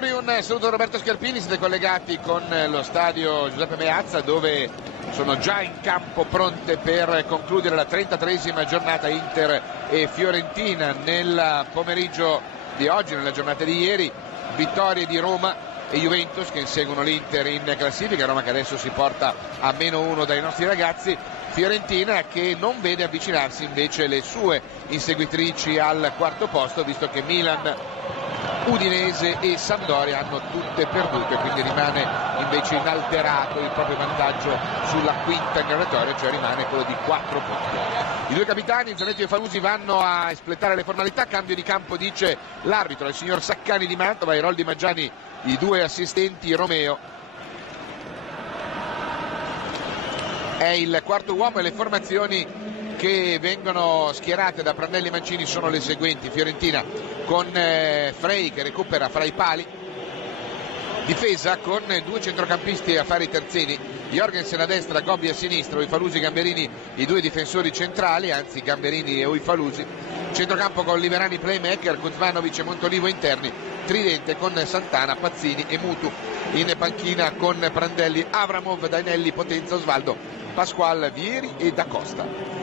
nerazzurri, un saluto da Roberto Scarpini, siete collegati con lo stadio Giuseppe Meazza, dove sono già in campo pronte per concludere la 33esima giornata Inter e Fiorentina. Nel pomeriggio di oggi, nella giornata di ieri, vittorie di Roma e Juventus che inseguono l'Inter in classifica, Roma che adesso si porta a -1 dai nostri ragazzi, Fiorentina che non vede avvicinarsi invece le sue inseguitrici al quarto posto, visto che Milan, Udinese e Sampdoria hanno tutte perdute, quindi rimane invece inalterato il proprio vantaggio sulla quinta graduatoria, cioè rimane quello di 4 punti. I due capitani, Zanetti e Falusi, vanno a espletare le formalità. Cambio di campo, dice l'arbitro, il signor Saccani di Mantova, Iroldi Maggiani, i due assistenti. Romeo è il quarto uomo e le formazioni che vengono schierate da Prandelli e Mancini sono le seguenti: Fiorentina con Frey che recupera fra i pali, difesa con due centrocampisti a fare i terzini, Jorgensen a destra, Gobbi a sinistra, Uifalusi e Gamberini i due difensori centrali, anzi Gamberini e Uifalusi, centrocampo con Liverani playmaker, Kuzmanovic e Montolivo interni, tridente con Santana, Pazzini e Mutu, in panchina con Prandelli, Avramov, Dainelli, Potenza, Osvaldo, Pasquale, Vieri e Da Costa.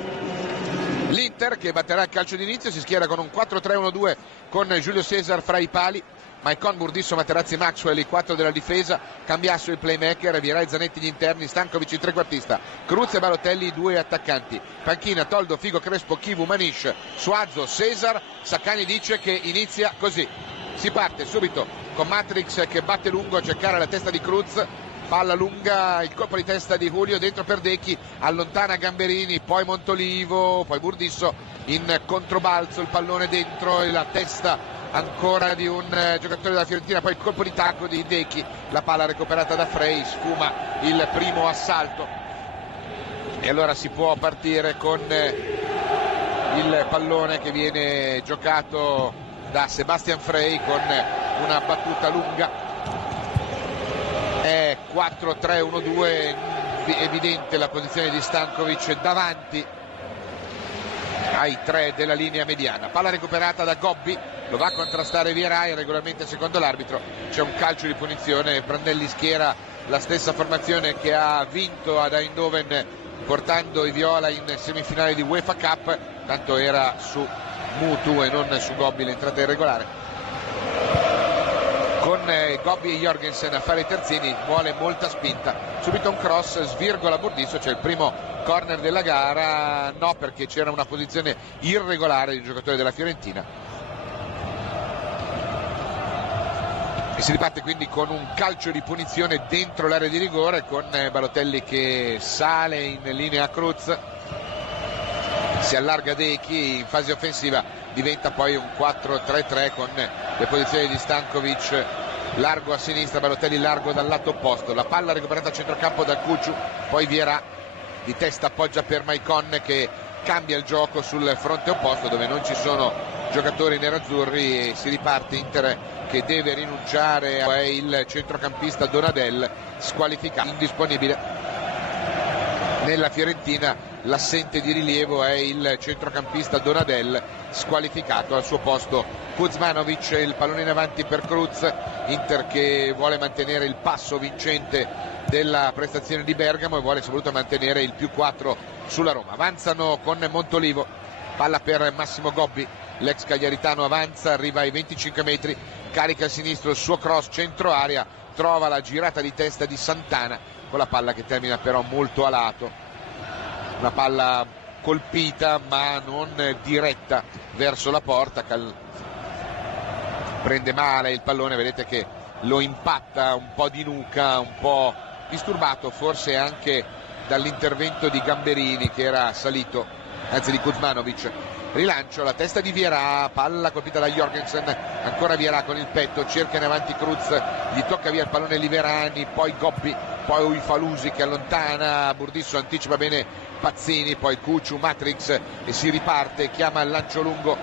L'Inter che batterà il calcio d'inizio si schiera con un 4-3-1-2 con Giulio Cesar fra i pali, Maicon, Burdisso, Materazzi, Maxwell, i 4 della difesa, Cambiasso il playmaker, Viera, Zanetti gli interni, Stankovic il trequartista, Cruz e Balotelli i due attaccanti, panchina Toldo, Figo, Crespo, Chivu, Manish, Suazo, Cesar. Saccani dice che inizia così, si parte subito con Matrix che batte lungo a cercare la testa di Cruz, palla lunga, il colpo di testa di Julio dentro per Decchi, allontana Gamberini, poi Montolivo, poi Burdisso in controbalzo, il pallone dentro e la testa ancora di un giocatore della Fiorentina, poi il colpo di tacco di Decchi, la palla recuperata da Frey, sfuma il primo assalto e allora si può partire con il pallone che viene giocato da Sebastian Frey con una battuta lunga. È 4-3-1-2, evidente la posizione di Stankovic davanti ai 3 della linea mediana, palla recuperata da Gobbi, lo va a contrastare Vierai, regolarmente secondo l'arbitro c'è un calcio di punizione. Prandelli schiera la stessa formazione che ha vinto ad Eindhoven portando i viola in semifinale di UEFA Cup, tanto era su Mutu e non su Gobbi l'entrata irregolare, con Gobbi e Jorgensen a fare i terzini, vuole molta spinta, subito un cross, svirgola Burdisso, c'è il primo corner della gara, no, perché c'era una posizione irregolare di giocatore della Fiorentina e si riparte quindi con un calcio di punizione dentro l'area di rigore con Balotelli che sale in linea a Cruz, si allarga Decchi, in fase offensiva diventa poi un 4-3-3 con le posizioni di Stankovic largo a sinistra, Balotelli largo dal lato opposto, la palla recuperata a centrocampo da Cucciu, poi Vieira di testa appoggia per Maicon che cambia il gioco sul fronte opposto dove non ci sono giocatori nerazzurri e si riparte. Inter che deve rinunciare, è il centrocampista Donadel squalificato, indisponibile. Nella Fiorentina l'assente di rilievo è il centrocampista Donadel squalificato, al suo posto Kuzmanovic, il pallone in avanti per Cruz. Inter che vuole mantenere il passo vincente della prestazione di Bergamo e vuole soprattutto mantenere il +4 sulla Roma. Avanzano con Montolivo, palla per Massimo Gobbi, l'ex cagliaritano avanza, arriva ai 25 metri, carica a sinistro il suo cross centro area, trova la girata di testa di Santana con la palla che termina però molto a lato, una palla colpita ma non diretta verso la porta, prende male il pallone, vedete che lo impatta un po' di nuca, un po' disturbato forse anche dall'intervento di Gamberini che era salito, anzi di Kuzmanovic. Rilancio, la testa di Vieira, palla colpita da Jorgensen, ancora Vieira con il petto, cerca in avanti Cruz, gli tocca via il pallone Liverani, poi Gobbi, poi Uifalusi che allontana, Burdisso anticipa bene Pazzini, poi Cucciu, Matrix e si riparte, chiama il lancio lungo,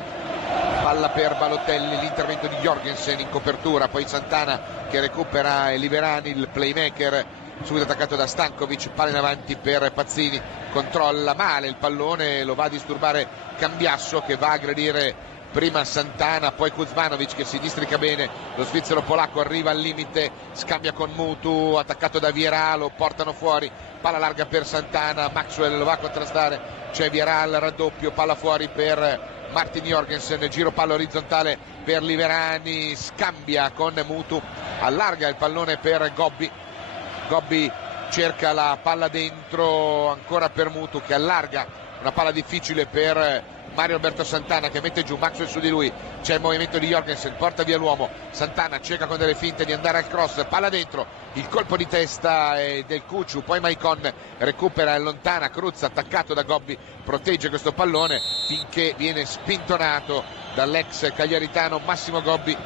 palla per Balotelli, l'intervento di Jorgensen in copertura, poi Santana che recupera Liverani, il playmaker subito attaccato da Stankovic, palla in avanti per Pazzini, controlla male il pallone, lo va a disturbare Cambiasso che va a aggredire prima Santana, poi Kuzmanovic che si districa bene, lo svizzero polacco arriva al limite, scambia con Mutu, attaccato da Vieira, lo portano fuori, palla larga per Santana, Maxwell lo va a contrastare, c'è Vieira al raddoppio, palla fuori per Martin Jorgensen, giro palla orizzontale per Liverani, scambia con Mutu, allarga il pallone per Gobbi cerca la palla dentro ancora per Mutu che allarga, una palla difficile per Mario Alberto Santana che mette giù Maxwell su di lui, c'è il movimento di Jorgensen, porta via l'uomo, Santana cerca con delle finte di andare al cross, palla dentro, il colpo di testa è del Kuciu, poi Maicon recupera e allontana, Cruz attaccato da Gobbi, protegge questo pallone finché viene spintonato dall'ex cagliaritano Massimo Gobbi.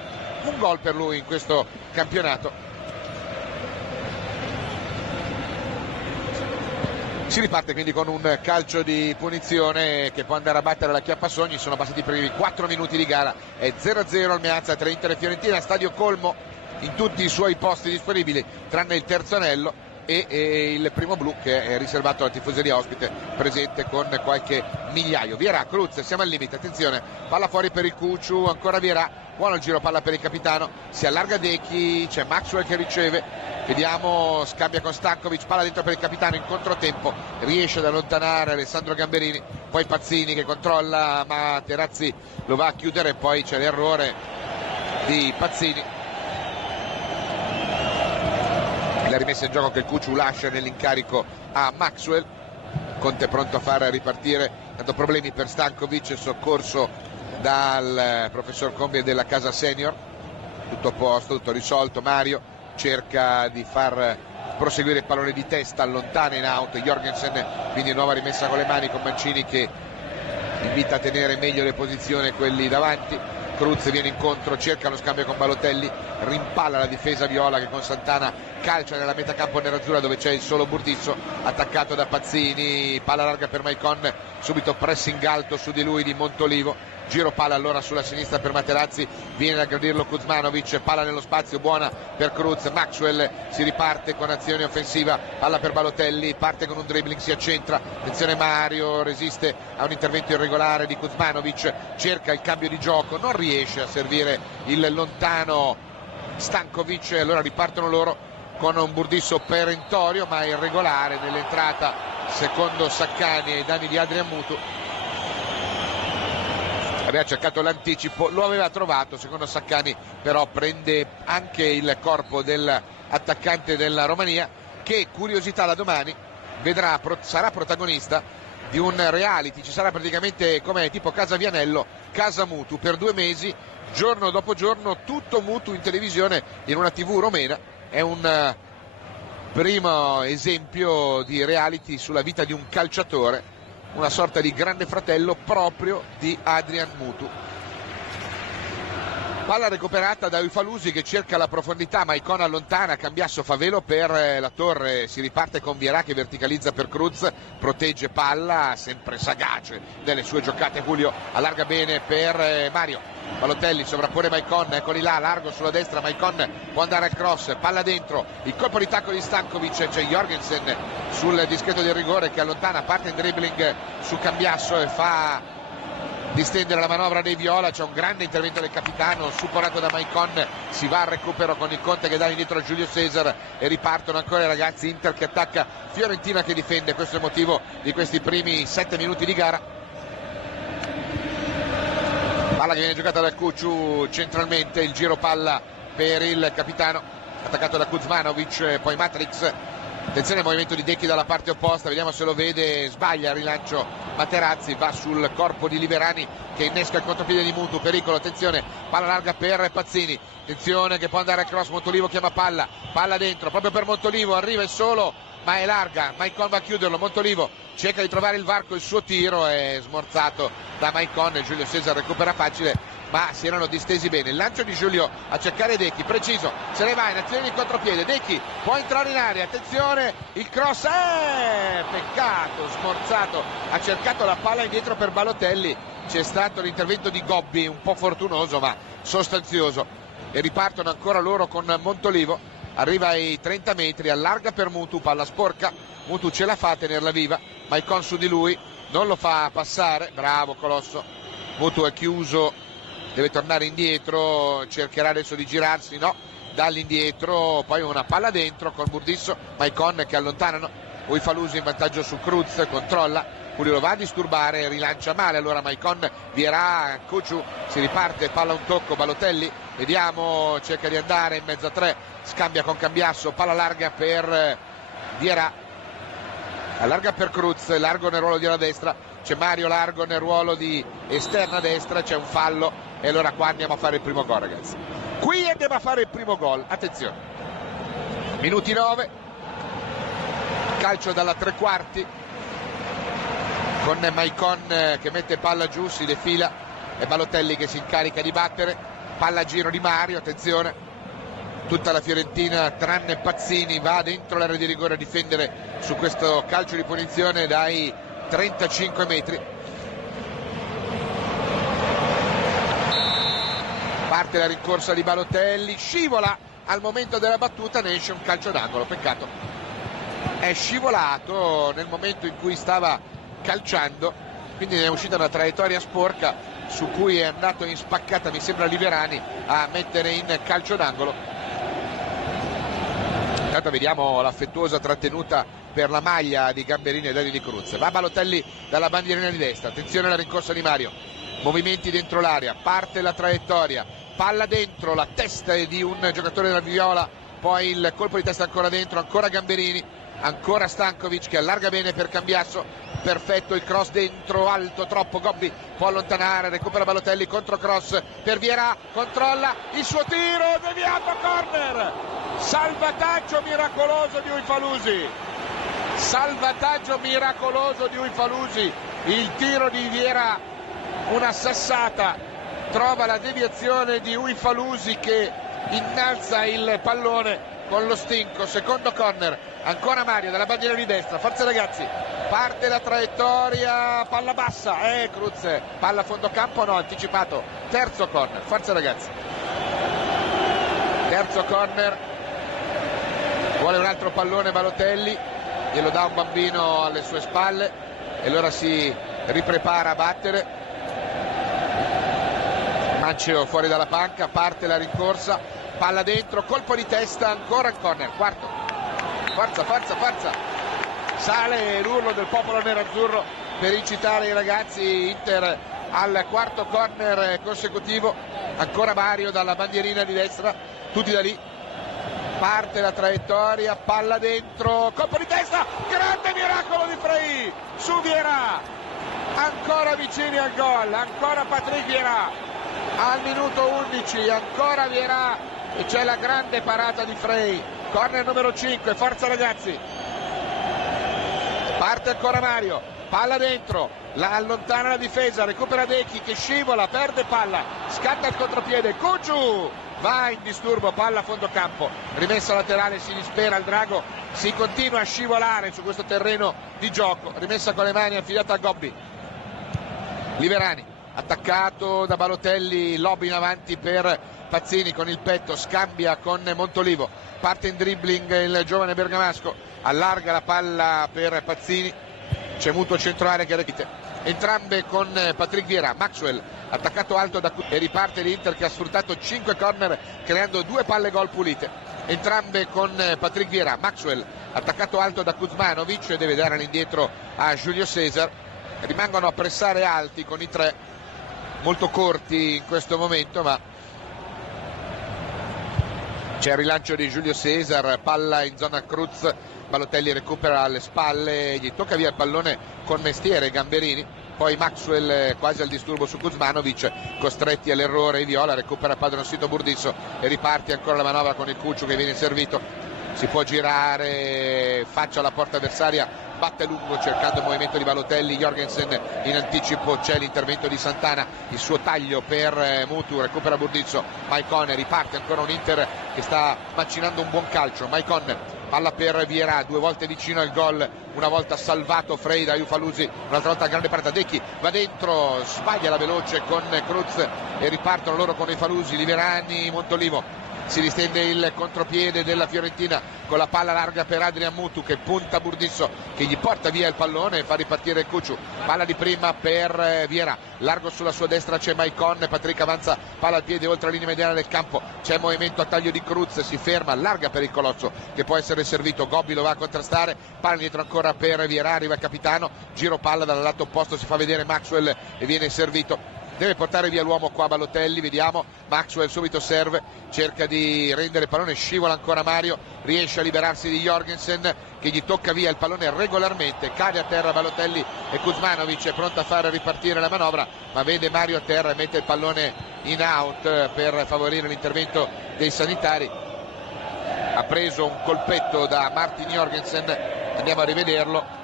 Un gol per lui in questo campionato. Si riparte quindi con un calcio di punizione che può andare a battere la Chiappasogni. Sono passati i primi 4 minuti di gara, è 0-0 al Meazza tra Inter e Fiorentina, stadio colmo in tutti i suoi posti disponibili tranne il terzo anello e il primo blu che è riservato alla tifoseria ospite presente con qualche migliaio. Vieira, Cruz, siamo al limite, attenzione, palla fuori per il Kuciu, ancora Vieira, buono il giro palla per il capitano, si allarga Dechi, c'è Maxwell che riceve, vediamo, scambia con Stankovic, palla dentro per il capitano in controtempo, riesce ad allontanare Alessandro Gamberini, poi Pazzini che controlla ma Terazzi lo va a chiudere, poi c'è l'errore di Pazzini. La rimessa in gioco che il Kuciu lascia nell'incarico a Maxwell, Conte pronto a far ripartire, tanto problemi per Stankovic, soccorso dal professor Combi e della casa senior, tutto a posto, tutto risolto. Mario cerca di far proseguire il pallone di testa, allontana in out Jorgensen, quindi nuova rimessa con le mani con Mancini che invita a tenere meglio le posizioni quelli davanti. Cruz viene incontro, cerca lo scambio con Balotelli, rimpalla la difesa viola che con Santana calcia nella metà campo nerazzurra dove c'è il solo Burdisso, attaccato da Pazzini, palla larga per Maicon, subito pressing alto su di lui di Montolivo, giro palla allora sulla sinistra per Materazzi, viene a aggredirlo Kuzmanovic, palla nello spazio buona per Cruz, Maxwell si riparte con azione offensiva, palla per Balotelli, parte con un dribbling, si accentra, attenzione Mario, resiste a un intervento irregolare di Kuzmanovic, cerca il cambio di gioco, non riesce a servire il lontano Stankovic, allora ripartono loro con un Burdisso perentorio ma irregolare nell'entrata secondo Saccani ai danni di Adrian Mutu. Aveva cercato l'anticipo, lo aveva trovato secondo Saccani, però prende anche il corpo dell'attaccante della Romania che, curiosità da domani, sarà protagonista di un reality, ci sarà praticamente come tipo Casa Vianello, Casa Mutu, per 2 mesi, giorno dopo giorno, tutto Mutu in televisione in una TV romena. È un primo esempio di reality sulla vita di un calciatore, una sorta di grande fratello proprio di Adrian Mutu. Palla recuperata da Ufalusi che cerca la profondità, Maicon allontana, Cambiasso fa velo per la Torre, si riparte con Vieira che verticalizza per Cruz, protegge palla, sempre sagace delle sue giocate Julio, allarga bene per Mario, Balotelli sovrappone Maicon, eccoli là, largo sulla destra, Maicon può andare al cross, palla dentro, il colpo di tacco di Stankovic, c'è Jorgensen sul dischetto del rigore che allontana, parte in dribbling su Cambiasso e fa distendere la manovra dei viola, c'è un grande intervento del capitano superato da Maicon, si va al recupero con il Conte che dà indietro a Giulio Cesar e ripartono ancora i ragazzi, Inter che attacca, Fiorentina che difende, questo è il motivo di questi primi 7 minuti di gara. Palla che viene giocata dal Kuciu centralmente, il giro palla per il capitano, attaccato da Kuzmanovic, poi Matrix, attenzione al movimento di Dechi dalla parte opposta, vediamo se lo vede, sbaglia il rilancio Materazzi, va sul corpo di Liverani che innesca il contropiede di Mutu, pericolo, attenzione, palla larga per Pazzini, attenzione che può andare a cross, Montolivo chiama palla dentro, proprio per Montolivo, arriva il solo, ma è larga, Maicon va a chiuderlo, Montolivo cerca di trovare il varco, il suo tiro è smorzato da Maicon e Giulio Cesar recupera facile, ma si erano distesi bene, il lancio di Giulio a cercare Dechi, preciso, se ne va in azione di contropiede, Dechi può entrare in aria, attenzione, il cross, peccato, smorzato, ha cercato la palla indietro per Balotelli, c'è stato l'intervento di Gobbi, un po' fortunoso ma sostanzioso, e ripartono ancora loro con Montolivo, arriva ai 30 metri, allarga per Mutu, palla sporca, Mutu ce la fa a tenerla viva, Maicon su di lui, non lo fa passare, bravo Colosso, Mutu è chiuso deve tornare indietro, cercherà adesso di girarsi, no, dall'indietro, poi una palla dentro con Burdisso, Maicon che allontanano, Uifalusi in vantaggio su Cruz, controlla, Pulì lo va a disturbare, rilancia male, allora Maicon, Vierà, Cuciu, si riparte, palla un tocco, Balotelli, vediamo, cerca di andare in mezzo a tre, scambia con Cambiasso, palla larga per Vierà, allarga per Cruz, largo nel ruolo di ala destra, c'è Mario largo nel ruolo di esterna destra, c'è un fallo e allora qua andiamo a fare il primo gol, ragazzi. Qui andiamo a fare il primo gol, attenzione. Minuti 9, calcio dalla tre quarti, con Maicon che mette palla giù, si defila, e Balotelli che si incarica di battere, palla a giro di Mario, attenzione, tutta la Fiorentina tranne Pazzini va dentro l'area di rigore a difendere su questo calcio di punizione dai 35 metri. Parte la rincorsa di Balotelli, scivola al momento della battuta, ne esce un calcio d'angolo, peccato, è scivolato nel momento in cui stava calciando, quindi ne è uscita una traiettoria sporca su cui è andato in spaccata, mi sembra, Liverani a mettere in calcio d'angolo. Intanto vediamo l'affettuosa trattenuta per la maglia di Gamberini e Dani di Cruz. Va Balotelli dalla bandierina di destra, attenzione alla rincorsa di Mario, movimenti dentro l'area, parte la traiettoria, palla dentro la testa di un giocatore della Viola, poi il colpo di testa ancora dentro, ancora Gamberini, ancora Stankovic che allarga bene per Cambiasso, perfetto il cross dentro, alto troppo, Gobbi può allontanare, recupera Balotelli, contro cross per Vierà, controlla il suo tiro, deviato, corner, salvataggio miracoloso di Uifalusi, salvataggio miracoloso di Uifalusi, il tiro di Vierà, una sassata, trova la deviazione di Uifalusi che innalza il pallone con lo stinco, secondo corner, ancora Mario dalla bandiera di destra, forza ragazzi, parte la traiettoria, palla bassa, Cruz, palla a fondo campo, no, anticipato, terzo corner, forza ragazzi, terzo corner, vuole un altro pallone Balotelli, glielo dà un bambino alle sue spalle e allora si riprepara a battere, Manceo fuori dalla panca, parte la rincorsa, palla dentro, colpo di testa, ancora il corner, quarto, forza, forza, forza, sale l'urlo del popolo nerazzurro per incitare i ragazzi Inter al quarto corner consecutivo, ancora Mario dalla bandierina di destra, tutti da lì, parte la traiettoria, palla dentro, colpo di testa, grande miracolo di Frey su Vierà, ancora vicini al gol, ancora Patrick Vierà al minuto 11, ancora Vierà e c'è la grande parata di Frey, corner numero 5, forza ragazzi, parte ancora Mario, palla dentro, la allontana la difesa, recupera Decchi che scivola, perde palla, scatta il contropiede, Cuciu va in disturbo, palla a fondo campo, rimessa laterale, si dispera il drago, si continua a scivolare su questo terreno di gioco, rimessa con le mani affidata a Gobbi, Liverani attaccato da Balotelli, lob in avanti per Pazzini con il petto, scambia con Montolivo, parte in dribbling il giovane bergamasco, allarga la palla per Pazzini, c'è mutuo centro area che repite, entrambe con Patrick Vierà, Maxwell attaccato alto da e riparte l'Inter che ha sfruttato 5 corner creando 2 palle gol pulite, entrambe con Patrick Vierà, Maxwell attaccato alto da Kuzmanovic, deve dare all'indietro a Giulio Cesar, rimangono a pressare alti con i tre, molto corti in questo momento, ma c'è il rilancio di Giulio Cesar, palla in zona Cruz, Balotelli recupera alle spalle, gli tocca via il pallone con mestiere Gamberini, poi Maxwell quasi al disturbo su Kuzmanovic, costretti all'errore i Viola, recupera padroncito Burdisso e riparte ancora la manovra con il Cucciu che viene servito, si può girare, faccia alla porta avversaria, batte lungo cercando il movimento di Balotelli, Jorgensen in anticipo, c'è l'intervento di Santana, il suo taglio per Mutu, recupera Burdisso, Maicon, riparte ancora un Inter che sta macinando un buon calcio, Maicon, palla per Vierà, 2 volte vicino al gol, una volta salvato Frey da Uifalusi, un'altra volta grande parata, Decchi va dentro, sbaglia la veloce con Cruz e ripartono loro con Uifalusi, Liverani, Montolivo, si distende il contropiede della Fiorentina con la palla larga per Adrian Mutu che punta Burdisso che gli porta via il pallone e fa ripartire Cucciu. Palla di prima per Vieira, largo sulla sua destra c'è Maicon, Patrick avanza, palla al piede oltre la linea mediana del campo, c'è movimento a taglio di Cruz, si ferma, larga per il Colosso che può essere servito, Gobbi lo va a contrastare, palla dietro ancora per Vieira, arriva il capitano, giro palla dal lato opposto, si fa vedere Maxwell e viene servito. Deve portare via l'uomo qua Balotelli, vediamo, Maxwell subito serve, cerca di rendere il pallone, scivola ancora Mario, riesce a liberarsi di Jorgensen che gli tocca via il pallone regolarmente, cade a terra Balotelli e Kuzmanovic è pronto a fare ripartire la manovra, ma vede Mario a terra e mette il pallone in out per favorire l'intervento dei sanitari. Ha preso un colpetto da Martin Jorgensen, andiamo a rivederlo.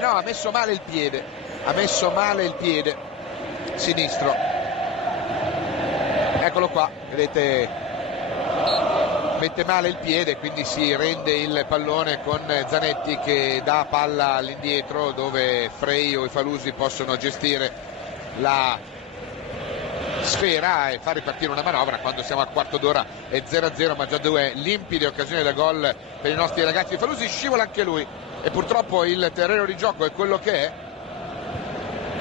No, ha messo male il piede. Ha messo male il piede sinistro, eccolo qua, vedete, mette male il piede, quindi si rende il pallone con Zanetti che dà palla all'indietro dove Frey o i Falusi possono gestire la sfera e far ripartire una manovra. Quando siamo al quarto d'ora è 0-0, ma già due limpide occasioni da gol per i nostri ragazzi. Falusi scivola anche lui e purtroppo il terreno di gioco è quello che è,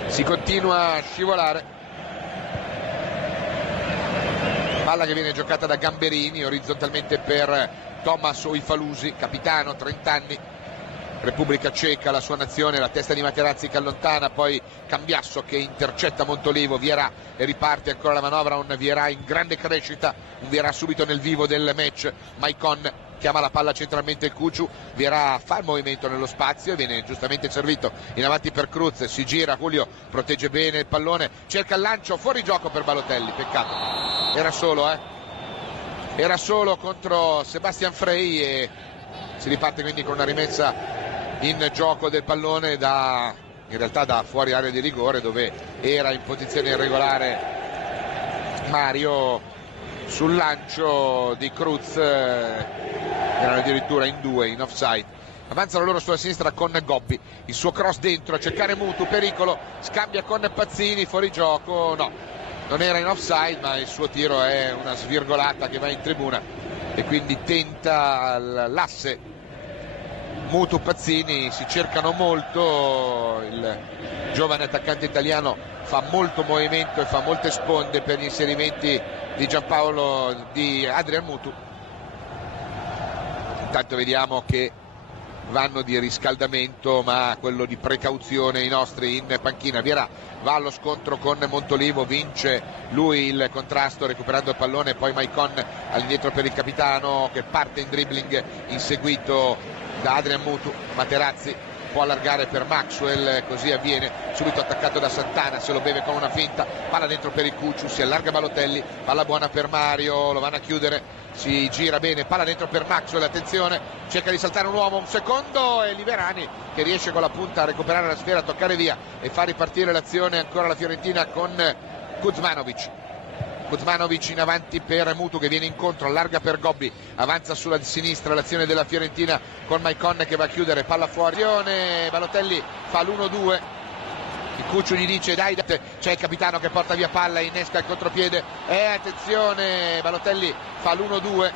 si continua a scivolare, palla che viene giocata da Gamberini orizzontalmente per Thomas Oifalusi, capitano, 30 anni, Repubblica Ceca, la sua nazione, la testa di Materazzi che allontana, poi Cambiasso che intercetta Montolivo, Vieira e riparte ancora la manovra, un Vieira in grande crescita, un Vieira subito nel vivo del match, Maicon chiama la palla centralmente il Cucciu, Vieira fa il movimento nello spazio e viene giustamente servito in avanti per Cruz, si gira, Julio protegge bene il pallone, cerca il lancio, fuori gioco per Balotelli, peccato, era solo contro Sebastian Frey e si riparte quindi con una rimessa in gioco del pallone in realtà da fuori area di rigore dove era in posizione irregolare Mario. Sul lancio di Cruz erano addirittura in due in offside, avanzano loro sulla sinistra con Gobbi, il suo cross dentro a cercare Mutu, pericolo, scambia con Pazzini, fuori gioco, no, non era in offside ma il suo tiro è una svirgolata che va in tribuna e quindi tenta l'asse Mutu Pazzini, si cercano molto, il giovane attaccante italiano fa molto movimento e fa molte sponde per gli inserimenti di Adrian Mutu. Intanto vediamo che vanno di riscaldamento ma quello di precauzione i nostri in panchina. Vieira va allo scontro con Montolivo, vince lui il contrasto recuperando il pallone, poi Maicon all'indietro per il capitano che parte in dribbling inseguito da Adrian Mutu. Materazzi può allargare per Maxwell, così avviene, subito attaccato da Santana, se lo beve con una finta, palla dentro per il Cucciu, si allarga Balotelli, palla buona per Mario, lo vanno a chiudere, si gira bene, palla dentro per Maxwell, attenzione, cerca di saltare un uomo, un secondo e Liverani che riesce con la punta a recuperare la sfera, a toccare via e fa ripartire l'azione ancora la Fiorentina con Kuzmanovic in avanti per Mutu che viene incontro, allarga per Gobbi, avanza sulla sinistra l'azione della Fiorentina con Maicon che va a chiudere, palla fuori, Balotelli fa l'1-2, il Cucciu gli dice dai, c'è il capitano che porta via palla, innesca il contropiede e attenzione, Balotelli fa l'1-2,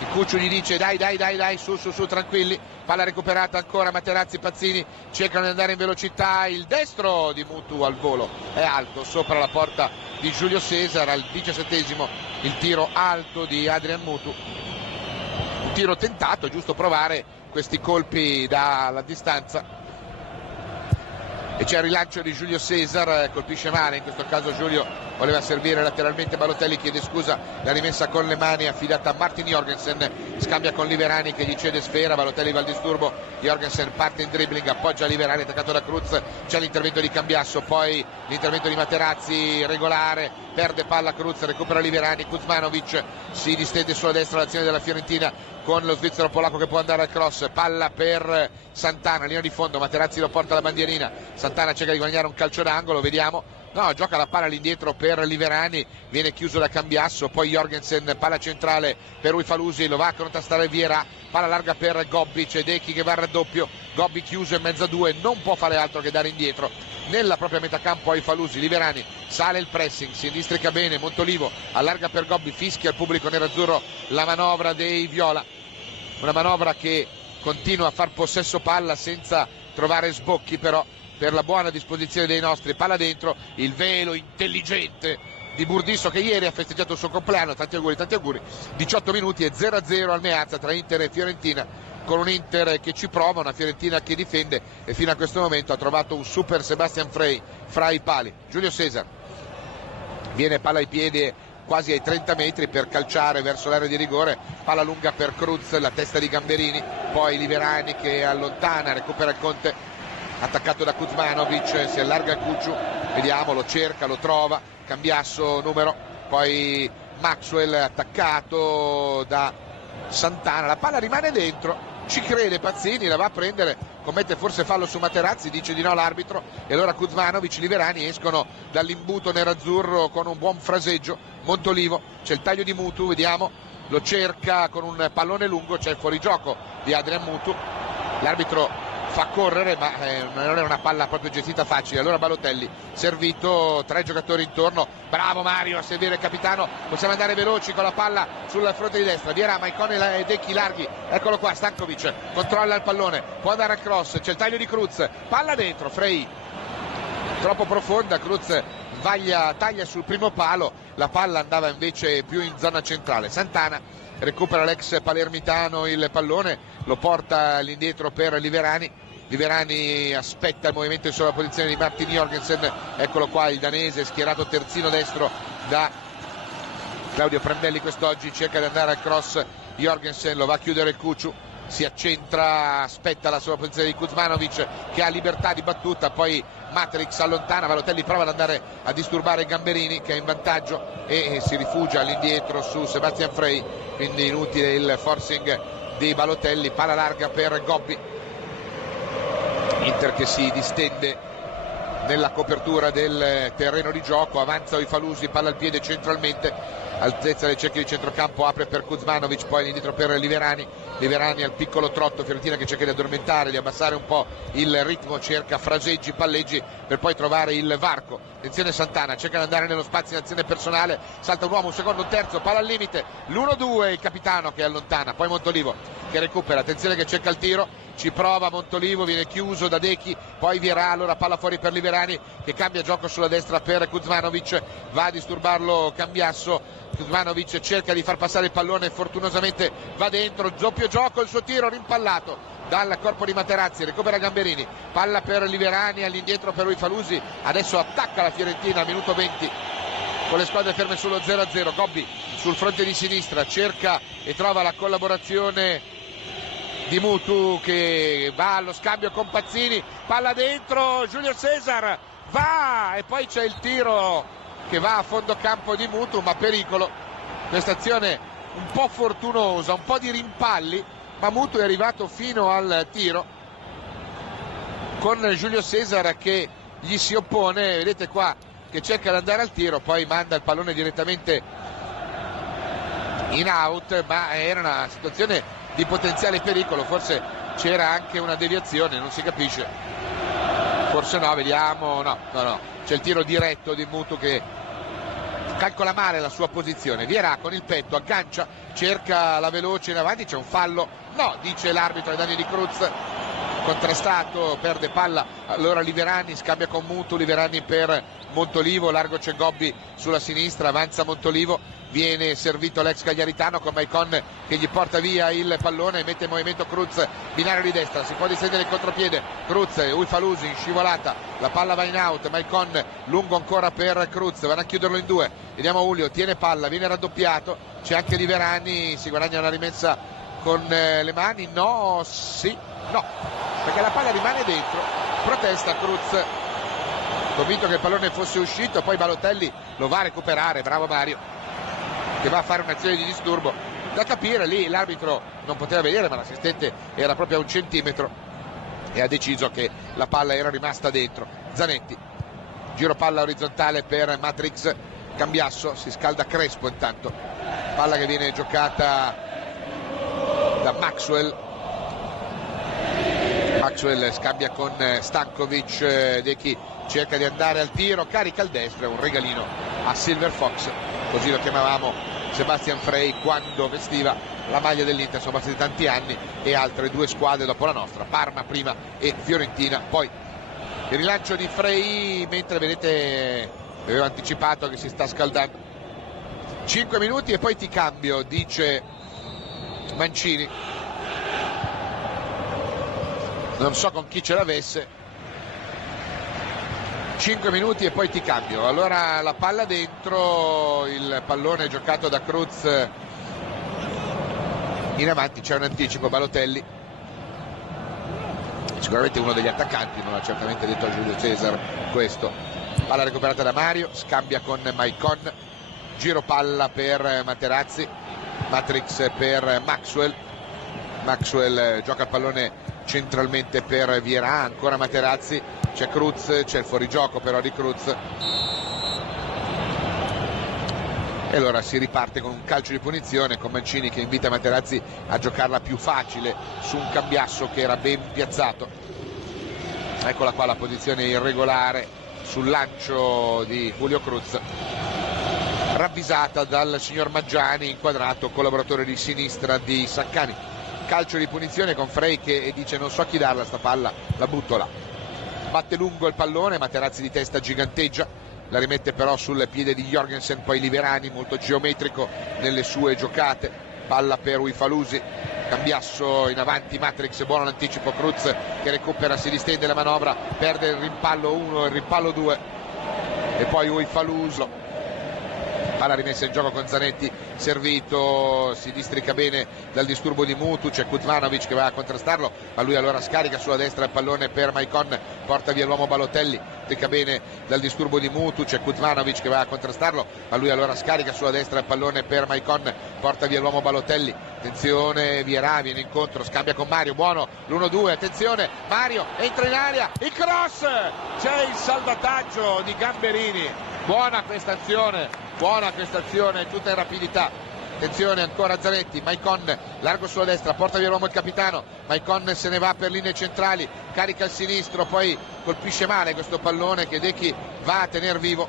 il Cucciu gli dice dai, su, tranquilli, palla recuperata ancora, Materazzi, Pazzini cercano di andare in velocità, il destro di Mutu al volo è alto sopra la porta di Giulio Cesar, al 17esimo il tiro alto di Adrian Mutu, un tiro tentato, è giusto provare questi colpi dalla distanza e c'è il rilancio di Giulio Cesar, colpisce male, in questo caso Giulio voleva servire lateralmente, Balotelli chiede scusa, la rimessa con le mani affidata a Martin Jorgensen, scambia con Liverani che gli cede sfera, Balotelli va al disturbo, Jorgensen parte in dribbling, appoggia Liverani attaccato da Cruz, c'è l'intervento di Cambiasso, poi l'intervento di Materazzi regolare, perde palla Cruz, recupera Liverani, Kuzmanovic si distende sulla destra l'azione della Fiorentina con lo svizzero polacco che può andare al cross, palla per Santana, linea di fondo, Materazzi lo porta alla bandierina, Santana cerca di guadagnare un calcio d'angolo, vediamo, No, gioca la palla all'indietro per Liverani, viene chiuso da Cambiasso, poi Jorgensen, palla centrale per Uifalusi, lo va a contrastare Vieira, palla larga per Gobbi, c'è Dechi che va al raddoppio, Gobbi chiuso in mezzo a due, non può fare altro che dare indietro nella propria metà campo a Uifalusi. Liverani sale il pressing, si districa bene, Montolivo allarga per Gobbi, fischia al pubblico nerazzurro la manovra dei Viola, una manovra che continua a far possesso palla senza trovare sbocchi, però per la buona disposizione dei nostri, palla dentro, il velo intelligente di Burdisso che ieri ha festeggiato il suo compleanno, tanti auguri, 18 minuti e 0-0 al Meazza tra Inter e Fiorentina, con un Inter che ci prova, una Fiorentina che difende e fino a questo momento ha trovato un super Sebastian Frey fra i pali. Giulio Cesar viene palla ai piedi quasi ai 30 metri per calciare verso l'area di rigore, palla lunga per Cruz, la testa di Gamberini, poi Liverani che allontana, recupera il Conte, attaccato da Kuzmanovic, si allarga il Cucciu, vediamo, lo cerca, lo trova, Cambiasso numero, poi Maxwell attaccato da Santana, la palla rimane dentro, ci crede Pazzini, la va a prendere, commette forse fallo su Materazzi, dice di no l'arbitro, e allora Kuzmanovic, Liverani escono dall'imbuto nerazzurro con un buon fraseggio. Montolivo, c'è il taglio di Mutu, vediamo, lo cerca con un pallone lungo, c'è il fuorigioco di Adrian Mutu, l'arbitro fa correre ma non è una palla proprio gestita facile, allora Balotelli servito, 3 giocatori intorno, bravo Mario a servire il capitano, possiamo andare veloci con la palla sul fronte di destra, Vieira, Maicon e Dechi larghi, eccolo qua, Stankovic controlla il pallone, può andare a cross, c'è il taglio di Cruz, palla dentro, Frey troppo profonda, Cruz taglia sul primo palo, la palla andava invece più in zona centrale. Santana recupera l'ex palermitano il pallone, lo porta all'indietro per Liverani aspetta il movimento in sovrapposizione di Martin Jorgensen, eccolo qua il danese schierato terzino destro da Claudio Prandelli quest'oggi, cerca di andare al cross, Jorgensen lo va a chiudere il Cucciu, si accentra, aspetta la sovrapposizione di Kuzmanovic che ha libertà di battuta, poi Matrix allontana, Balotelli prova ad andare a disturbare Gamberini che è in vantaggio e si rifugia all'indietro su Sebastian Frey, quindi inutile il forcing di Balotelli, palla larga per Gobbi, Inter che si distende nella copertura del terreno di gioco, avanza Uifalusi, palla al piede centralmente, altezza del cerchio di centrocampo, apre per Kuzmanovic, poi indietro per Liverani al piccolo trotto, Fiorentina che cerca di addormentare, di abbassare un po' il ritmo, cerca fraseggi, palleggi per poi trovare il varco. Attenzione Santana, cerca di andare nello spazio in azione personale, salta un uomo, un secondo, un terzo, palla al limite, l'1-2, il capitano che allontana, poi Montolivo che recupera, attenzione che cerca il tiro, ci prova Montolivo, viene chiuso da Dechi, poi Vieira, allora palla fuori per Liverani che cambia gioco sulla destra per Kuzmanovic, va a disturbarlo Cambiasso, Kuzmanovic cerca di far passare il pallone, fortunosamente va dentro, doppio gioco, il suo tiro rimpallato dal corpo di Materazzi, recupera Gamberini, palla per Liverani, all'indietro per Uifalusi, adesso attacca la Fiorentina, minuto 20 con le squadre ferme sullo 0-0, Gobbi sul fronte di sinistra cerca e trova la collaborazione di Mutu che va allo scambio con Pazzini, palla dentro, Giulio Cesar va e poi c'è il tiro che va a fondo campo di Mutu, ma pericolo, questa azione un po' fortunosa, un po' di rimpalli, ma Mutu è arrivato fino al tiro con Giulio Cesar che gli si oppone, vedete qua che cerca di andare al tiro, poi manda il pallone direttamente in out, ma era una situazione di potenziale pericolo, forse c'era anche una deviazione, non si capisce, forse no, vediamo, no, c'è il tiro diretto di Mutu che calcola male la sua posizione, Vieira con il petto aggancia, cerca la veloce in avanti, c'è un fallo, no, dice l'arbitro ai danni di Cruz, contrastato, perde palla, allora Liverani scambia con Mutu, Liverani per Montolivo, largo c'è Gobbi sulla sinistra, avanza Montolivo, viene servito l'ex cagliaritano con Maicon che gli porta via il pallone, mette in movimento Cruz, binario di destra, si può distendere il contropiede, Cruz, Uifalusi in scivolata, la palla va in out, Maicon lungo ancora per Cruz, vanno a chiuderlo in due, vediamo Julio, tiene palla, viene raddoppiato, c'è anche Liverani, si guadagna una rimessa con le mani, no, sì, no, perché la palla rimane dentro, protesta Cruz, convinto che il pallone fosse uscito, poi Balotelli lo va a recuperare, bravo Mario che va a fare un'azione di disturbo, da capire lì l'arbitro non poteva vedere ma l'assistente era proprio a 1 centimetro e ha deciso che la palla era rimasta dentro. Zanetti giro palla orizzontale per Matrix, Cambiasso, si scalda Crespo intanto, palla che viene giocata da Maxwell scambia con Stankovic, Dechi cerca di andare al tiro, carica il destro, è un regalino a Silver Fox, così lo chiamavamo Sebastian Frey quando vestiva la maglia dell'Inter. Sono passati tanti anni e altre due squadre dopo la nostra, Parma prima e Fiorentina poi. Il rilancio di Frey, mentre vedete, avevo anticipato che si sta scaldando. 5 minuti e poi ti cambio, dice Mancini. Non so con chi ce l'avesse. 5 minuti e poi ti cambio. Allora la palla dentro, il pallone giocato da Cruz in avanti, c'è un anticipo, Balotelli sicuramente uno degli attaccanti, non ha certamente detto a Giulio Cesar questo. Palla recuperata da Mario, scambia con Maicon, giro palla per Materazzi, Matrix per Maxwell gioca il pallone centralmente per Vieira, ancora Materazzi, c'è Cruz, c'è il fuorigioco però di Cruz e allora si riparte con un calcio di punizione con Mancini che invita Materazzi a giocarla più facile su un Cambiasso che era ben piazzato. Eccola qua la posizione irregolare sul lancio di Julio Cruz, ravvisata dal signor Maggiani, inquadrato, collaboratore di sinistra di Saccani. Calcio di punizione con Frey che dice non so chi darla sta palla, la butto là. Batte lungo il pallone, Materazzi di testa giganteggia, la rimette però sul piede di Jorgensen, poi Liverani molto geometrico nelle sue giocate, palla per Uifalusi, Cambiasso in avanti, Matrix, buono l'anticipo, Cruz che recupera, si distende la manovra, perde il rimpallo 1, il rimpallo 2 e poi Uifalusi. Palla rimessa in gioco con Zanetti, servito, si districa bene dal disturbo di Mutu, c'è Kuzmanovic che va a contrastarlo, ma lui allora scarica sulla destra il pallone per Maicon, porta via l'uomo Balotelli, districa bene dal disturbo di Mutu, c'è Kuzmanovic che va a contrastarlo, ma lui allora scarica sulla destra il pallone per Maicon, porta via l'uomo Balotelli, attenzione Vieira, viene incontro, scambia con Mario, buono l'1-2, attenzione Mario, entra in area, il cross, c'è il salvataggio di Gamberini, buona questa azione, tutta in rapidità. Attenzione ancora Zanetti, Maicon largo sulla destra, porta via l'uomo il capitano, Maicon se ne va per linee centrali, carica il sinistro, poi colpisce male questo pallone che Dechi va a tener vivo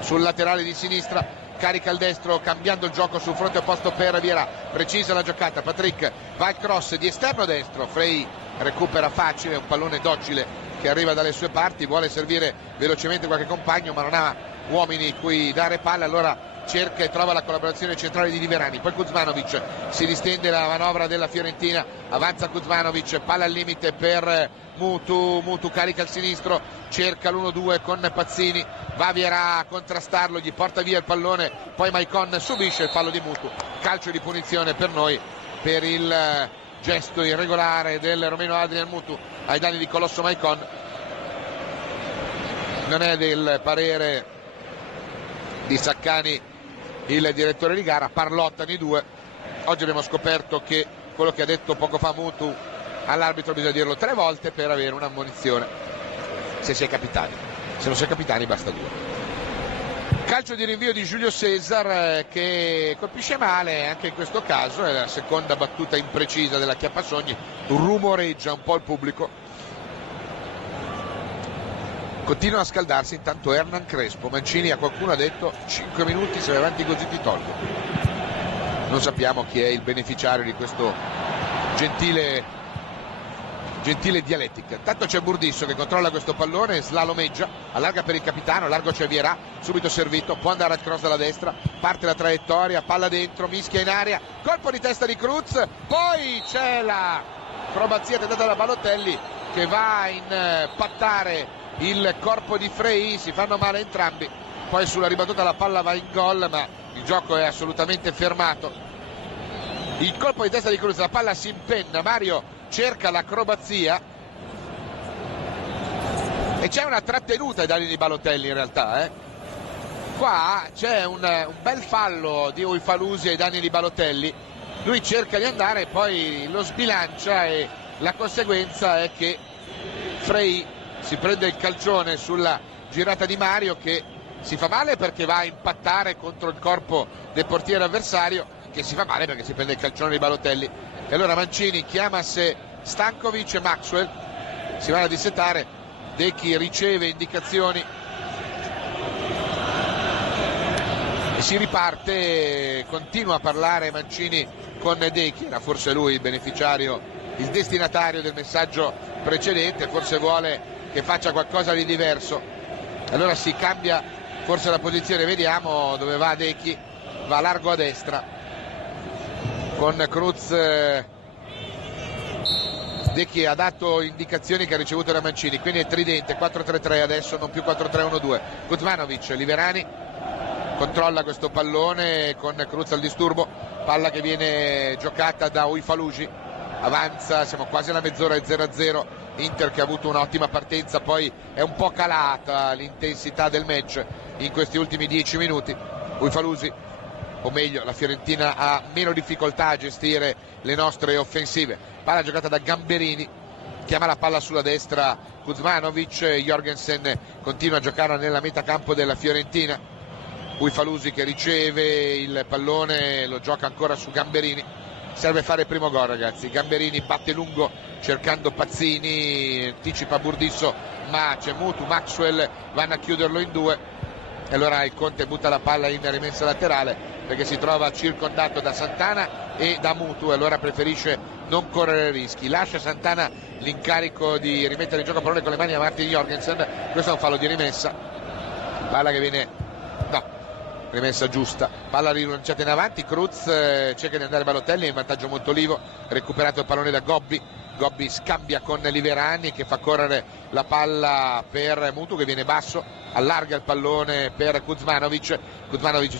sul laterale di sinistra, carica il destro cambiando il gioco sul fronte opposto per Vieira, precisa la giocata, Patrick va al cross di esterno destro, Frey recupera facile, un pallone docile che arriva dalle sue parti, vuole servire velocemente qualche compagno ma non ha uomini cui dare palla, allora cerca e trova la collaborazione centrale di Liverani, poi Kuzmanovic, si distende la manovra della Fiorentina, avanza Kuzmanovic, palla al limite per Mutu carica il sinistro, cerca l'1-2 con Pazzini, va Vieira a contrastarlo, gli porta via il pallone, poi Maicon subisce il fallo di Mutu, calcio di punizione per noi per il gesto irregolare del romeno Adrian Mutu ai danni di Colosso Maicon. Non è del parere di Saccani il direttore di gara, parlottano i due. Oggi abbiamo scoperto che quello che ha detto poco fa Mutu all'arbitro bisogna dirlo 3 volte per avere un'ammonizione se si è capitani, se non si è capitani basta 2. Calcio di rinvio di Giulio Cesar che colpisce male anche in questo caso, è la seconda battuta imprecisa della Chiappasogni, rumoreggia un po' il pubblico. Continua a scaldarsi intanto Hernan Crespo, Mancini a qualcuno ha detto 5 minuti, se vai avanti così ti tolgo. Non sappiamo chi è il beneficiario di questo gentile dialettica. Intanto c'è Burdisso che controlla questo pallone, slalomeggia, allarga per il capitano, largo c'è Vieira, subito servito, può andare al cross dalla destra, parte la traiettoria, palla dentro, mischia in aria, colpo di testa di Cruz, poi c'è la acrobazia tentata da Balotelli che va a impattare il corpo di Frey, si fanno male entrambi, poi sulla ribattuta la palla va in gol ma il gioco è assolutamente fermato. Il colpo di testa di Cruz, la palla si impenna, Mario cerca l'acrobazia e c'è una trattenuta ai danni di Balotelli in realtà, qua c'è un bel fallo di Uifalusi ai danni di Balotelli, lui cerca di andare poi lo sbilancia e la conseguenza è che Frey si prende il calcione sulla girata di Mario che si fa male perché va a impattare contro il corpo del portiere avversario, che si fa male perché si prende il calcione di Balotelli. E allora Mancini chiama a sé Stankovic e Maxwell, si vanno a dissettare. Dechi riceve indicazioni e si riparte. Continua a parlare Mancini con Dechi, era forse lui il beneficiario, il destinatario del messaggio precedente, forse vuole che faccia qualcosa di diverso. Allora si cambia forse la posizione, vediamo dove va Dechi, va largo a destra con Cruz. Dechi ha dato indicazioni che ha ricevuto da Mancini, quindi è tridente, 4-3-3 adesso, non più 4-3-1-2. Kuzmanovic, Liverani controlla questo pallone con Cruz al disturbo, palla che viene giocata da Uifalugi, avanza, siamo quasi alla mezz'ora, è 0-0. Inter che ha avuto un'ottima partenza, poi è un po' calata l'intensità del match in questi ultimi 10 minuti. Uifalugi, o meglio la Fiorentina, ha meno difficoltà a gestire le nostre offensive. Palla giocata da Gamberini, chiama la palla sulla destra Kuzmanovic, Jorgensen continua a giocare nella metà campo della Fiorentina. Uifalugi che riceve il pallone, lo gioca ancora su Gamberini. Serve fare il primo gol, ragazzi. Gamberini batte lungo cercando Pazzini, anticipa Burdisso, ma c'è Mutu, Maxwell vanno a chiuderlo in due e allora il Conte butta la palla in rimessa laterale perché si trova circondato da Santana e da Mutu e allora preferisce non correre rischi. Lascia Santana l'incarico di rimettere in gioco a pallone con le mani a Martin Jorgensen. Questo è un fallo di rimessa, palla che viene, no, rimessa giusta, palla rilanciata in avanti. Cruz cerca di andare Balotelli, in vantaggio Montolivo, recuperato il pallone da Gobbi scambia con Liverani che fa correre la palla per Mutu che viene basso, allarga il pallone per Kuzmanovic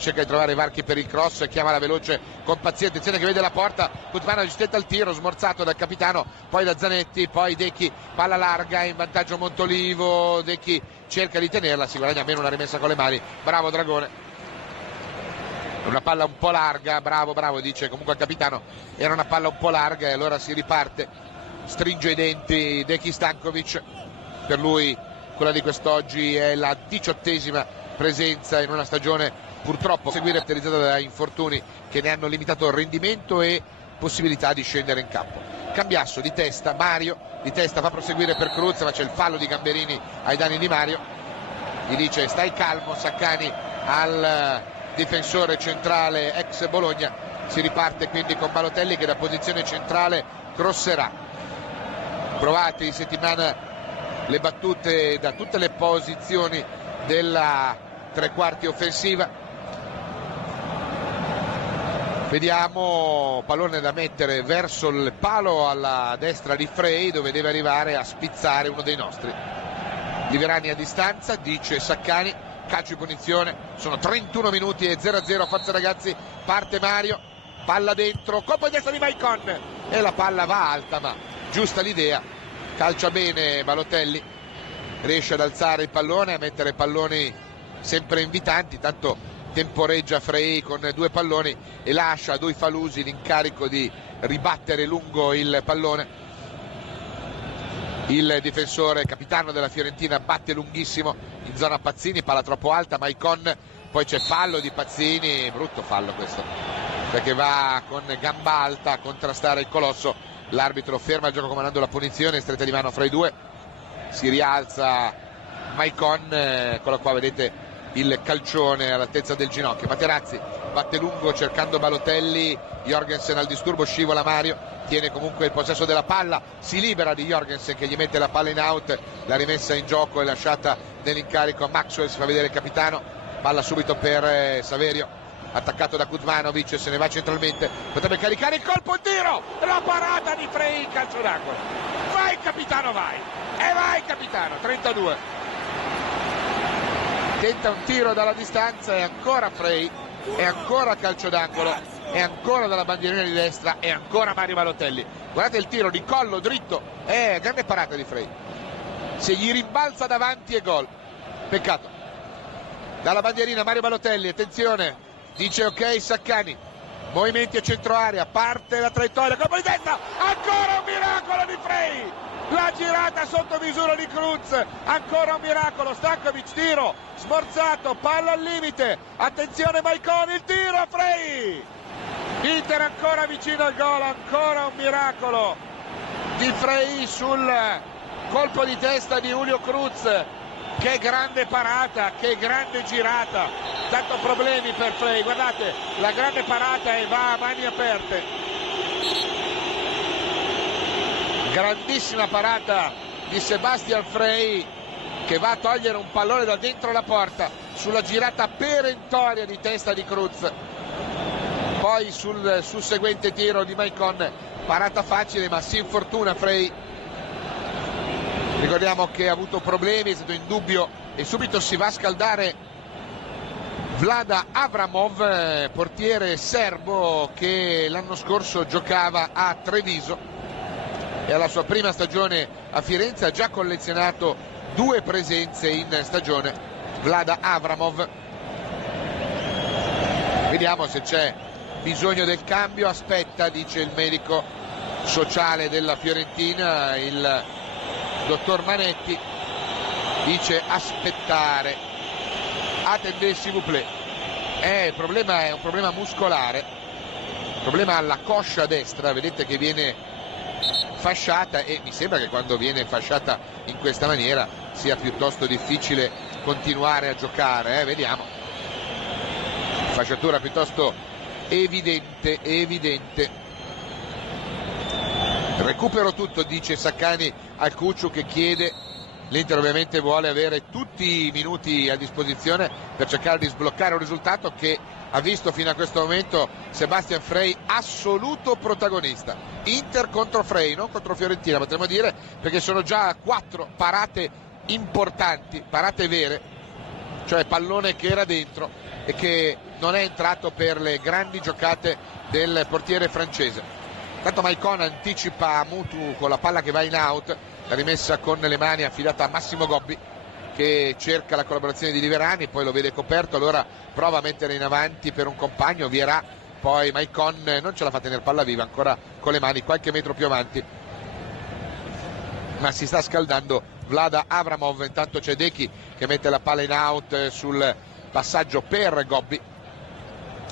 cerca di trovare varchi per il cross, chiama la veloce con Pazzini, attenzione che vede la porta, Kuzmanovic tenta il tiro, smorzato dal capitano, poi da Zanetti, poi Dechi, palla larga, in vantaggio Montolivo, Dechi cerca di tenerla, si guadagna meno una rimessa con le mani, bravo Dragone. Una palla un po' larga, bravo, dice comunque il capitano, era una palla un po' larga e allora si riparte. Stringe i denti Dechi Stankovic, per lui quella di quest'oggi è la 18ª presenza in una stagione purtroppo caratterizzata da infortuni che ne hanno limitato il rendimento e possibilità di scendere in campo. Cambiasso di testa, Mario di testa fa proseguire per Cruz, ma c'è il fallo di Gamberini ai danni di Mario, gli dice stai calmo Saccani al difensore centrale ex Bologna. Si riparte quindi con Balotelli che da posizione centrale crosserà. Provate in settimana le battute da tutte le posizioni della tre quarti offensiva. Vediamo, pallone da mettere verso il palo alla destra di Frey, dove deve arrivare a spizzare uno dei nostri. Liverani a distanza, dice Saccani, calcio di punizione, sono 31 minuti e 0-0, forza ragazzi, parte Mario, palla dentro, colpo di destra di Maicon e la palla va alta, ma giusta l'idea, calcia bene Balotelli, riesce ad alzare il pallone, a mettere palloni sempre invitanti, tanto temporeggia Frey con due palloni e lascia ad Uifalugi l'incarico di ribattere lungo il pallone. Il difensore capitano della Fiorentina batte lunghissimo in zona Pazzini, palla troppo alta, Maicon, poi c'è fallo di Pazzini, brutto fallo questo, perché va con gamba alta a contrastare il colosso. L'arbitro ferma il gioco comandando la punizione, stretta di mano fra i due, si rialza Maicon, eccolo qua, vedete il calcione all'altezza del ginocchio. Materazzi batte lungo cercando Balotelli, Jorgensen al disturbo, scivola Mario, tiene comunque il possesso della palla, si libera di Jorgensen che gli mette la palla in out, la rimessa in gioco è lasciata nell'incarico a Maxwell, si fa vedere il capitano, palla subito per Saverio, attaccato da Kuzmanovic, se ne va centralmente, potrebbe caricare il colpo, il tiro, la parata di Frey, calcio d'angolo, vai capitano, vai, e vai capitano, 32. Tenta un tiro dalla distanza e ancora Frey, e ancora calcio d'angolo, e ancora dalla bandierina di destra, e ancora Mario Balotelli. Guardate il tiro di collo dritto, è grande parata di Frey, se gli rimbalza davanti è gol, peccato. Dalla bandierina Mario Balotelli, attenzione, dice ok Saccani, movimenti a centro area, parte la traiettoria, colpo di testa, ancora un miracolo di Frey, la girata sotto misura di Cruz, ancora un miracolo. Stankovic, tiro smorzato, palla al limite, attenzione Maicon, il tiro, Frey, Inter ancora vicino al gol, ancora un miracolo di Frey sul colpo di testa di Julio Cruz. Che grande parata, che grande girata, tanto problemi per Frey, guardate la grande parata e va a mani aperte. Grandissima parata di Sebastian Frey che va a togliere un pallone da dentro la porta sulla girata perentoria di testa di Cruz. Poi sul susseguente tiro di Maicon, parata facile ma si infortuna Frey. Ricordiamo che ha avuto problemi, è stato in dubbio e subito si va a scaldare Vlada Avramov, portiere serbo che l'anno scorso giocava a Treviso e alla sua prima stagione a Firenze ha già collezionato 2 presenze in stagione. Vlada Avramov, vediamo se c'è bisogno del cambio. Aspetta, dice il medico sociale della Fiorentina, il dottor Manetti, dice aspettare. Attendez s'il vous plaît. Il problema è un problema muscolare, problema alla coscia destra, vedete che viene fasciata e mi sembra che quando viene fasciata in questa maniera sia piuttosto difficile continuare a giocare, vediamo. Fasciatura piuttosto evidente. Recupero tutto, dice Saccani al Cucciu che chiede. L'Inter ovviamente vuole avere tutti i minuti a disposizione per cercare di sbloccare un risultato che ha visto fino a questo momento Sebastian Frey assoluto protagonista. Inter contro Frey, non contro Fiorentina potremmo dire, perché sono già 4 parate importanti, parate vere, cioè pallone che era dentro e che non è entrato per le grandi giocate del portiere francese. Tanto Maicon anticipa Mutu con la palla che va in out, la rimessa con le mani affidata a Massimo Gobbi che cerca la collaborazione di Liverani, poi lo vede coperto, allora prova a mettere in avanti per un compagno Vierà, poi Maicon non ce la fa tenere palla viva, ancora con le mani qualche metro più avanti, ma si sta scaldando Vlada Avramov. Intanto c'è Dechi che mette la palla in out sul passaggio per Gobbi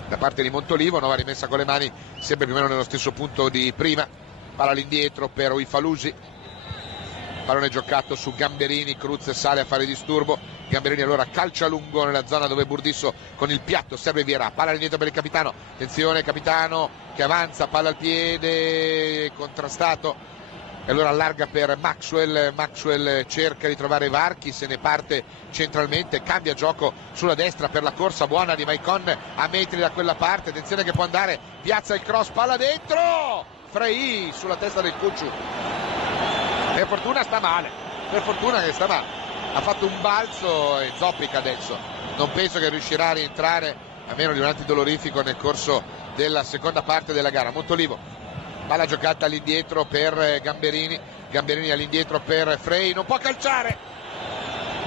da parte di Montolivo, nuova rimessa con le mani sempre più o meno nello stesso punto di prima, palla all'indietro per Uifalusi, pallone giocato su Gamberini, Cruz sale a fare disturbo, Gamberini allora calcia lungo nella zona dove Burdisso con il piatto serve Vierà, palla all'indietro per il capitano, attenzione capitano che avanza, palla al piede, contrastato e allora allarga per Maxwell cerca di trovare Varchi, se ne parte centralmente, cambia gioco sulla destra per la corsa buona di Maicon a metri da quella parte, attenzione che può andare, piazza il cross, palla dentro, Frey sulla testa del Cucciu, per fortuna sta male, ha fatto un balzo e zoppica adesso, non penso che riuscirà a rientrare a meno di un antidolorifico nel corso della seconda parte della gara. Montolivo, palla giocata all'indietro per Gamberini all'indietro per Frey, non può calciare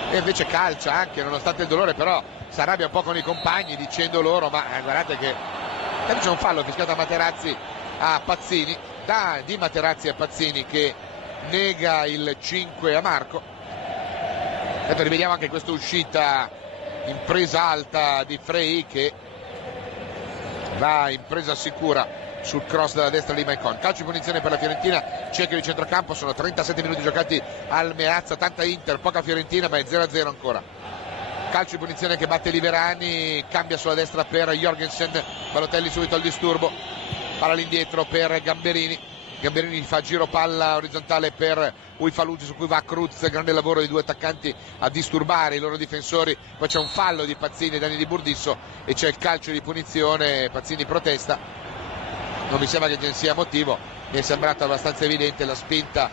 e invece calcia anche nonostante il dolore, però si arrabbia un po' con i compagni dicendo loro ma guardate che c'è un fallo fischiato a Materazzi a Pazzini, di Materazzi a Pazzini che nega il 5 a Marco. Adesso rivediamo anche questa uscita in presa alta di Frey che va in presa sicura sul cross della destra di Maicon. Calcio di punizione per la Fiorentina, cerchio di centrocampo, sono 37 minuti giocati al Meazza, tanta Inter, poca Fiorentina, ma è 0-0 ancora. Calcio di punizione che batte Liverani, cambia sulla destra per Jorgensen, Balotelli subito al disturbo, palla all'indietro per Gamberini fa giro palla orizzontale per Uifalusi su cui va Cruz, grande lavoro di 2 attaccanti a disturbare i loro difensori, poi c'è un fallo di Pazzini ai danni di Burdisso e c'è il calcio di punizione, Pazzini protesta, non mi sembra che ce ne sia motivo, mi è sembrata abbastanza evidente la spinta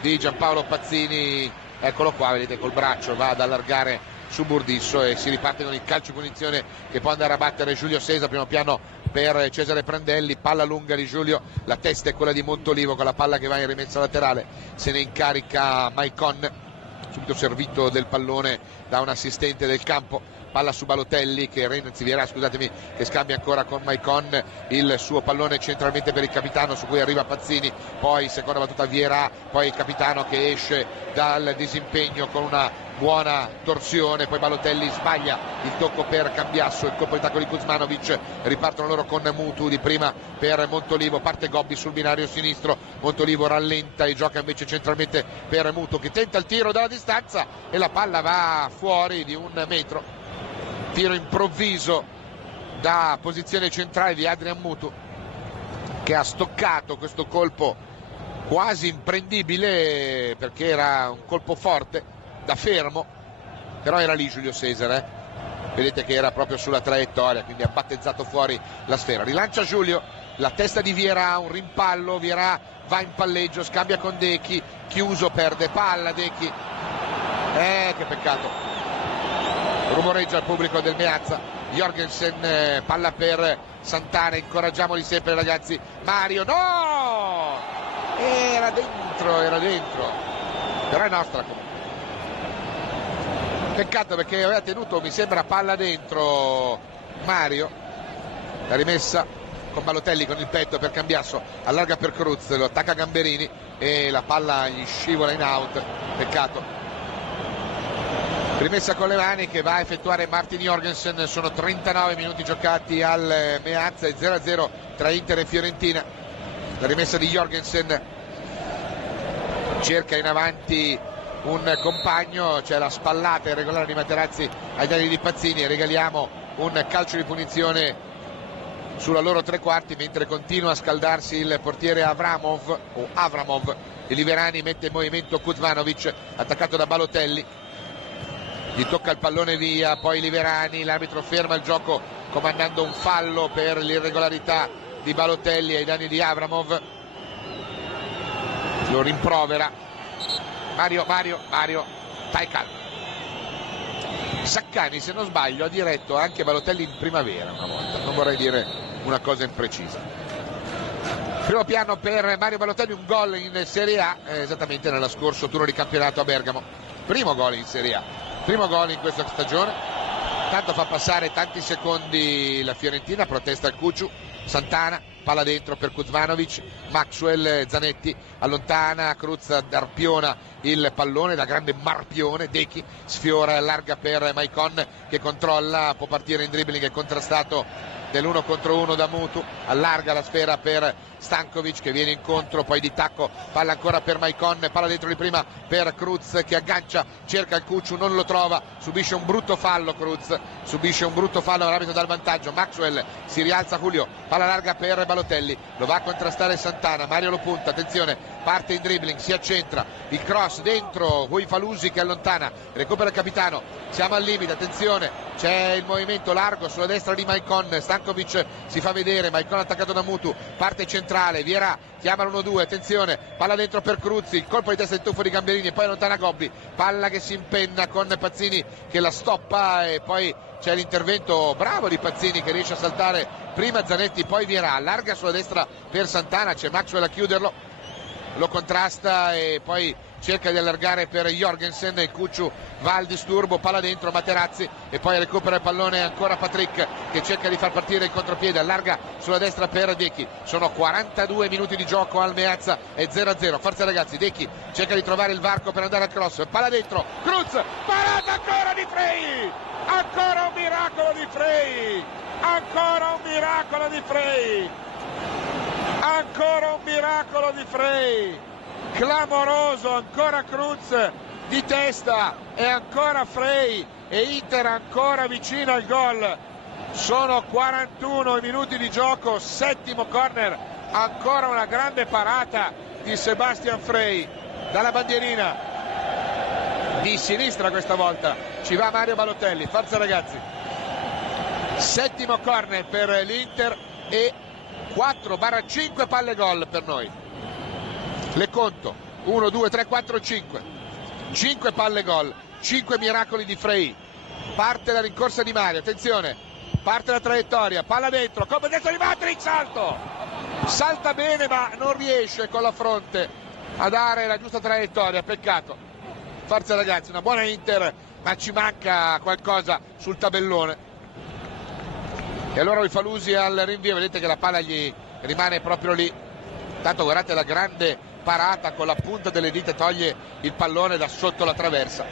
di Giampaolo Pazzini, eccolo qua, vedete col braccio va ad allargare su Burdisso e si riparte con il calcio di punizione che può andare a battere Giulio Cesar, primo piano per Cesare Prandelli, palla lunga di Giulio, la testa è quella di Montolivo con la palla che va in rimessa laterale, se ne incarica Maicon, subito servito del pallone da un assistente del campo, palla su Balotelli, anzi Vieira, scusatemi, che scambia ancora con Maicon il suo pallone centralmente per il capitano, su cui arriva Pazzini, poi seconda battuta Vieira, poi il capitano che esce dal disimpegno con una buona torsione, poi Balotelli sbaglia il tocco per Cambiasso, il colpo di tacco di Kuzmanovic, ripartono loro con Mutu, di prima per Montolivo, parte Gobbi sul binario sinistro, Montolivo rallenta e gioca invece centralmente per Mutu, che tenta il tiro dalla distanza e la palla va fuori di 1 metro, tiro improvviso da posizione centrale di Adrian Mutu, che ha stoccato questo colpo quasi imprendibile perché era un colpo forte da fermo, però era lì Giulio Cesare, vedete che era proprio sulla traiettoria, quindi ha battezzato fuori la sfera. Rilancia Giulio, la testa di Vieira, un rimpallo, Vieira va in palleggio, scambia con Dechi, chiuso, perde palla Dechi, che peccato, rumoreggia il pubblico del Meazza. Jorgensen, palla per Santana, incoraggiamoli sempre ragazzi. Mario, no, era dentro, però è nostra comunque. Peccato perché aveva tenuto, mi sembra, palla dentro Mario. La rimessa con Balotelli con il petto per Cambiasso, allarga per Cruz, lo attacca Gamberini e la palla gli scivola in out, peccato. Rimessa con le mani che va a effettuare Martin Jorgensen, sono 39 minuti giocati al Meazza e 0-0 tra Inter e Fiorentina. La rimessa di Jorgensen, cerca in avanti un compagno, c'è la spallata irregolare di Materazzi ai danni di Pazzini, e regaliamo un calcio di punizione sulla loro tre quarti mentre continua a scaldarsi il portiere Avramov. E Liverani mette in movimento Kuzmanovic, attaccato da Balotelli, gli tocca il pallone via, poi Liverani, l'arbitro ferma il gioco comandando un fallo per l'irregolarità di Balotelli ai danni di Avramov, lo rimprovera. Mario, stai calmo. Saccani, se non sbaglio, ha diretto anche Balotelli in primavera una volta, non vorrei dire una cosa imprecisa. Primo piano per Mario Balotelli, un gol in Serie A, esattamente nello scorso turno di campionato a Bergamo. Primo gol in Serie A, primo gol in questa stagione. Tanto fa passare tanti secondi la Fiorentina, protesta il Cucciu, Santana, palla dentro per Kuzmanovic, Maxwell, Zanetti allontana, Cruz arpiona il pallone da grande marpione, Dechi sfiora e allarga per Maicon che controlla, può partire in dribbling, è contrastato dell'1 contro 1 da Mutu, allarga la sfera per Stankovic che viene incontro, poi di tacco, palla ancora per Maicon, palla dentro di prima per Cruz che aggancia, cerca il Cucciu, non lo trova, subisce un brutto fallo Cruz, l'arbitro dal vantaggio. Maxwell, si rialza Julio, palla larga per Balotelli, lo va a contrastare Santana, Mario lo punta, attenzione, parte in dribbling, si accentra, il cross dentro, Huifalusi che allontana, recupera il capitano, siamo al limite, attenzione, c'è il movimento largo sulla destra di Maicon, Stankovic si fa vedere, Maicon attaccato da Mutu, parte centrale, Vieira chiama l'1-2, attenzione, palla dentro per Cruzzi, il colpo di testa di tuffo di Gamberini e poi allontana Gobbi, palla che si impenna con Pazzini che la stoppa e poi c'è l'intervento bravo di Pazzini che riesce a saltare prima Zanetti, poi Vieira, allarga sulla destra per Santana, c'è Maxwell a chiuderlo, lo contrasta e poi cerca di allargare per Jorgensen, il Cucciu va al disturbo, palla dentro Materazzi e poi recupera il pallone ancora Patrick che cerca di far partire il contropiede, allarga sulla destra per Dechi. Sono 42 minuti di gioco al Meazza e 0-0, forza ragazzi. Dechi cerca di trovare il varco per andare al cross, palla dentro, Cruz, parata ancora di Frey, ancora un miracolo di Frey, ancora un miracolo di Frey, ancora un miracolo di Frey, clamoroso, ancora Cruz di testa e ancora Frey e Inter ancora vicino al gol. Sono 41 minuti di gioco, settimo corner, ancora una grande parata di Sebastian Frey dalla bandierina di sinistra, questa volta ci va Mario Balotelli, forza ragazzi. Settimo corner per l'Inter e 4/5 palle gol per noi. Le conto: 1, 2, 3, 4, 5 palle gol, 5 miracoli di Frey. Parte la rincorsa di Mario, attenzione, parte la traiettoria, palla dentro, colpo destro di Matrix, salta bene ma non riesce con la fronte a dare la giusta traiettoria, peccato. Forza ragazzi, una buona Inter ma ci manca qualcosa sul tabellone. E allora il Falusi al rinvio, vedete che la palla gli rimane proprio lì. Tanto guardate la grande parata, con la punta delle dita toglie il pallone da sotto la traversa.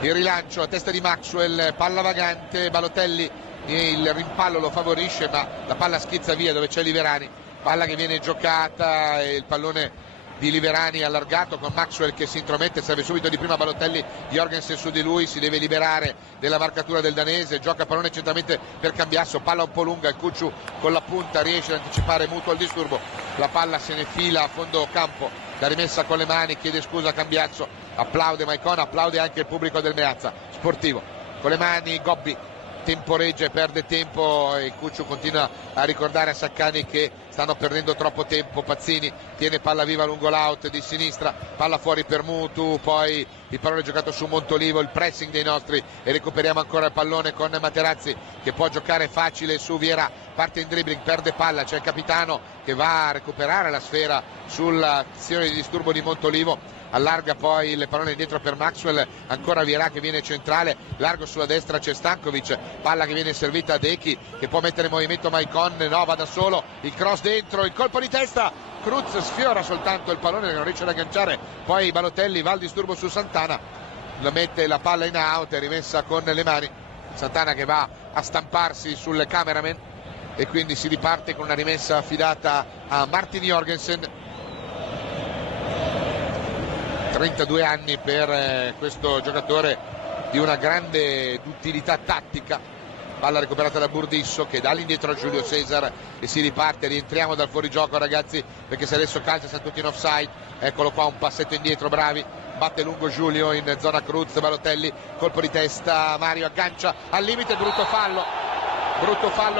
Il rilancio a testa di Maxwell, palla vagante, Balotelli il rimpallo lo favorisce, ma la palla schizza via dove c'è Liverani, palla che viene giocata e il pallone di Liverani allargato con Maxwell che si intromette, serve subito di prima Balotelli, Jorgensen su di lui, si deve liberare della marcatura del danese, gioca pallone centralmente per Cambiasso, palla un po' lunga, il Cucciu con la punta riesce ad anticipare mutuo al disturbo, la palla se ne fila a fondo campo, la rimessa con le mani, chiede scusa a Cambiasso, applaude Maicon, applaude anche il pubblico del Meazza Sportivo, con le mani Gobbi temporeggia e perde tempo e Cucciu continua a ricordare a Saccani che stanno perdendo troppo tempo. Pazzini tiene palla viva lungo l'out di sinistra, palla fuori per Mutu, poi il pallone giocato su Montolivo, il pressing dei nostri e recuperiamo ancora il pallone con Materazzi che può giocare facile su Vieira, parte in dribbling, perde palla, c'è il capitano che va a recuperare la sfera sull'azione di disturbo di Montolivo, allarga poi il pallone dietro per Maxwell, ancora Vieira che viene centrale, largo sulla destra c'è Stankovic, palla che viene servita a Dechi che può mettere in movimento Maicon, no, va da solo, il cross dentro, il colpo di testa, Cruz sfiora soltanto il pallone che non riesce ad agganciare, poi Balotelli va al disturbo su Santana, lo mette la palla in out, è rimessa con le mani, Santana che va a stamparsi sul cameraman e quindi si riparte con una rimessa affidata a Martin Jorgensen. 32 anni per questo giocatore di una grande utilità tattica, palla recuperata da Burdisso che dà all'indietro a Giulio Cesar e si riparte, rientriamo dal fuorigioco ragazzi perché se adesso calcia siamo tutti in offside, eccolo qua un passetto indietro, bravi, batte lungo Giulio in zona Cruz, Balotelli, colpo di testa, Mario aggancia al limite, brutto fallo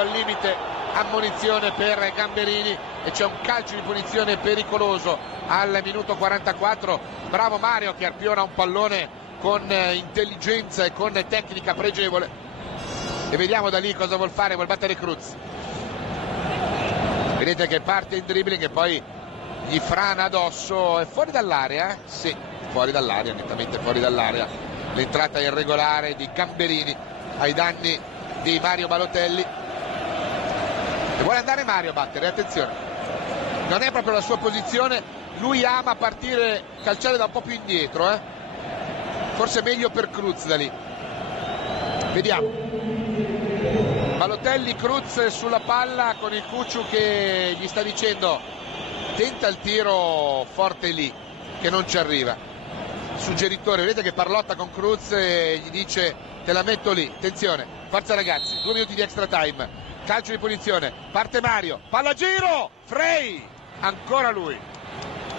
al limite, ammonizione per Gamberini e c'è un calcio di punizione pericoloso al minuto 44, bravo Mario che arpiona un pallone con intelligenza e con tecnica pregevole e vediamo da lì cosa vuol fare, vuol battere Cruz, vedete che parte in dribbling e poi gli frana addosso, è fuori dall'area? Sì, fuori dall'area, nettamente fuori dall'area, l'entrata irregolare di Gamberini ai danni di Mario Balotelli e vuole andare Mario a battere, attenzione, non è proprio la sua posizione, lui ama partire, calciare da un po' più indietro, forse meglio per Cruz da lì, vediamo, Balotelli, Cruz sulla palla con il Cucciu che gli sta dicendo tenta il tiro forte lì che non ci arriva, suggeritore, vedete che parlotta con Cruz e gli dice te la metto lì, attenzione, forza ragazzi, 2 minuti di extra time, calcio di punizione, parte Mario, palla a giro, Frey, ancora lui,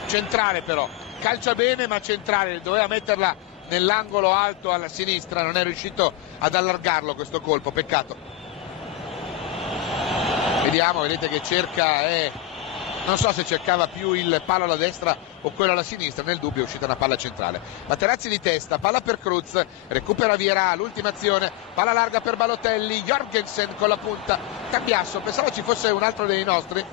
centrale però, calcia bene ma centrale, doveva metterla nell'angolo alto alla sinistra, non è riuscito ad allargarlo questo colpo, peccato. Vediamo, vedete che cerca, non so se cercava più il palo alla destra o quello alla sinistra, nel dubbio è uscita una palla centrale. Materazzi di testa, palla per Cruz, recupera Vieira, l'ultima azione, palla larga per Balotelli, Jorgensen con la punta, Cambiasso, pensavo ci fosse un altro dei nostri,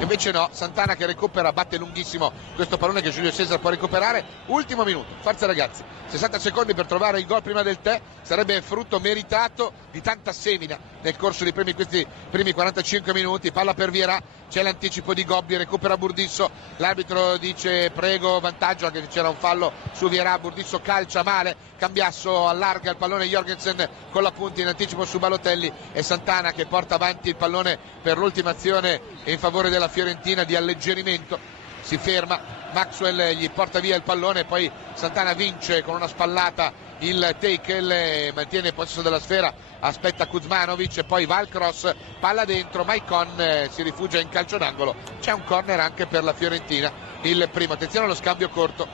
invece no, Santana che recupera, batte lunghissimo questo pallone che Giulio Cesar può recuperare, ultimo minuto, forza ragazzi, 60 secondi per trovare il gol prima del tè, sarebbe frutto meritato di tanta semina nel corso di questi primi 45 minuti, palla per Vieira, c'è l'anticipo di Gobbi, recupera Burdisso, l'arbitro dice prego, vantaggio, anche se c'era un fallo su Vieira, Burdisso calcia male, Cambiasso allarga il pallone, Jorgensen con la punta in anticipo su Balotelli e Santana che porta avanti il pallone per l'ultima azione in favore della Fiorentina di alleggerimento, si ferma, Maxwell gli porta via il pallone, poi Santana vince con una spallata il tackle, mantiene possesso della sfera, aspetta Kuzmanovic e poi va al cross, palla dentro, Maicon si rifugia in calcio d'angolo, c'è un corner anche per la Fiorentina, il primo, attenzione allo scambio corto,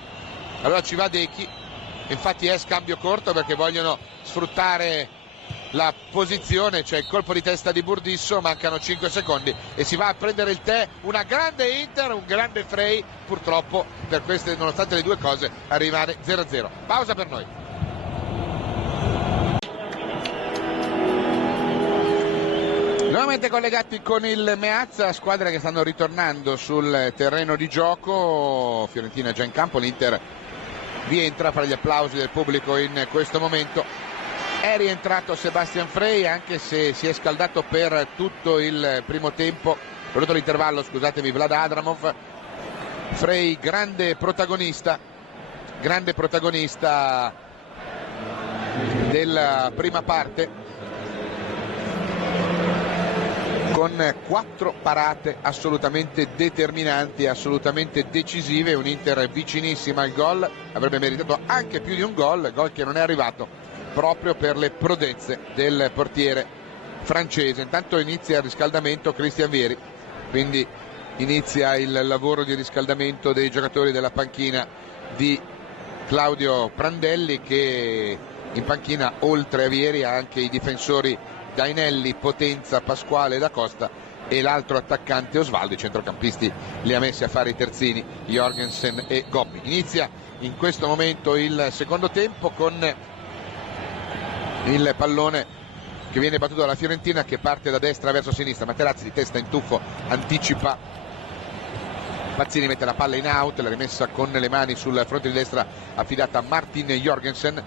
allora ci va Dechi, infatti è scambio corto perché vogliono sfruttare la posizione, c'è il colpo di testa di Burdisso, mancano 5 secondi e si va a prendere il tè, una grande Inter, un grande Frey, purtroppo per queste, nonostante le due cose, rimane 0-0. Pausa per noi. Nuovamente collegati con il Meazza, squadre che stanno ritornando sul terreno di gioco, Fiorentina già in campo, l'Inter vi entra fra gli applausi del pubblico in questo momento. È rientrato Sebastian Frey, anche se si è scaldato per tutto il primo tempo, per tutto l'intervallo, scusatemi, Vlad Adramov. Frey grande protagonista della prima parte, con 4 parate assolutamente determinanti, assolutamente decisive, un'Inter vicinissima al gol, avrebbe meritato anche più di un gol che non è arrivato proprio per le prodezze del portiere francese. Intanto inizia il riscaldamento Christian Vieri, quindi inizia il lavoro di riscaldamento dei giocatori della panchina di Claudio Prandelli, che in panchina oltre a Vieri ha anche i difensori Dainelli, Potenza, Pasquale e Da Costa e l'altro attaccante Osvaldo. I centrocampisti li ha messi a fare i terzini Jorgensen e Gobbi. Inizia in questo momento il secondo tempo con il pallone che viene battuto dalla Fiorentina, che parte da destra verso sinistra. Materazzi di testa in tuffo anticipa, Pazzini mette la palla in out, la rimessa con le mani sul fronte di destra affidata a Martin Jorgensen.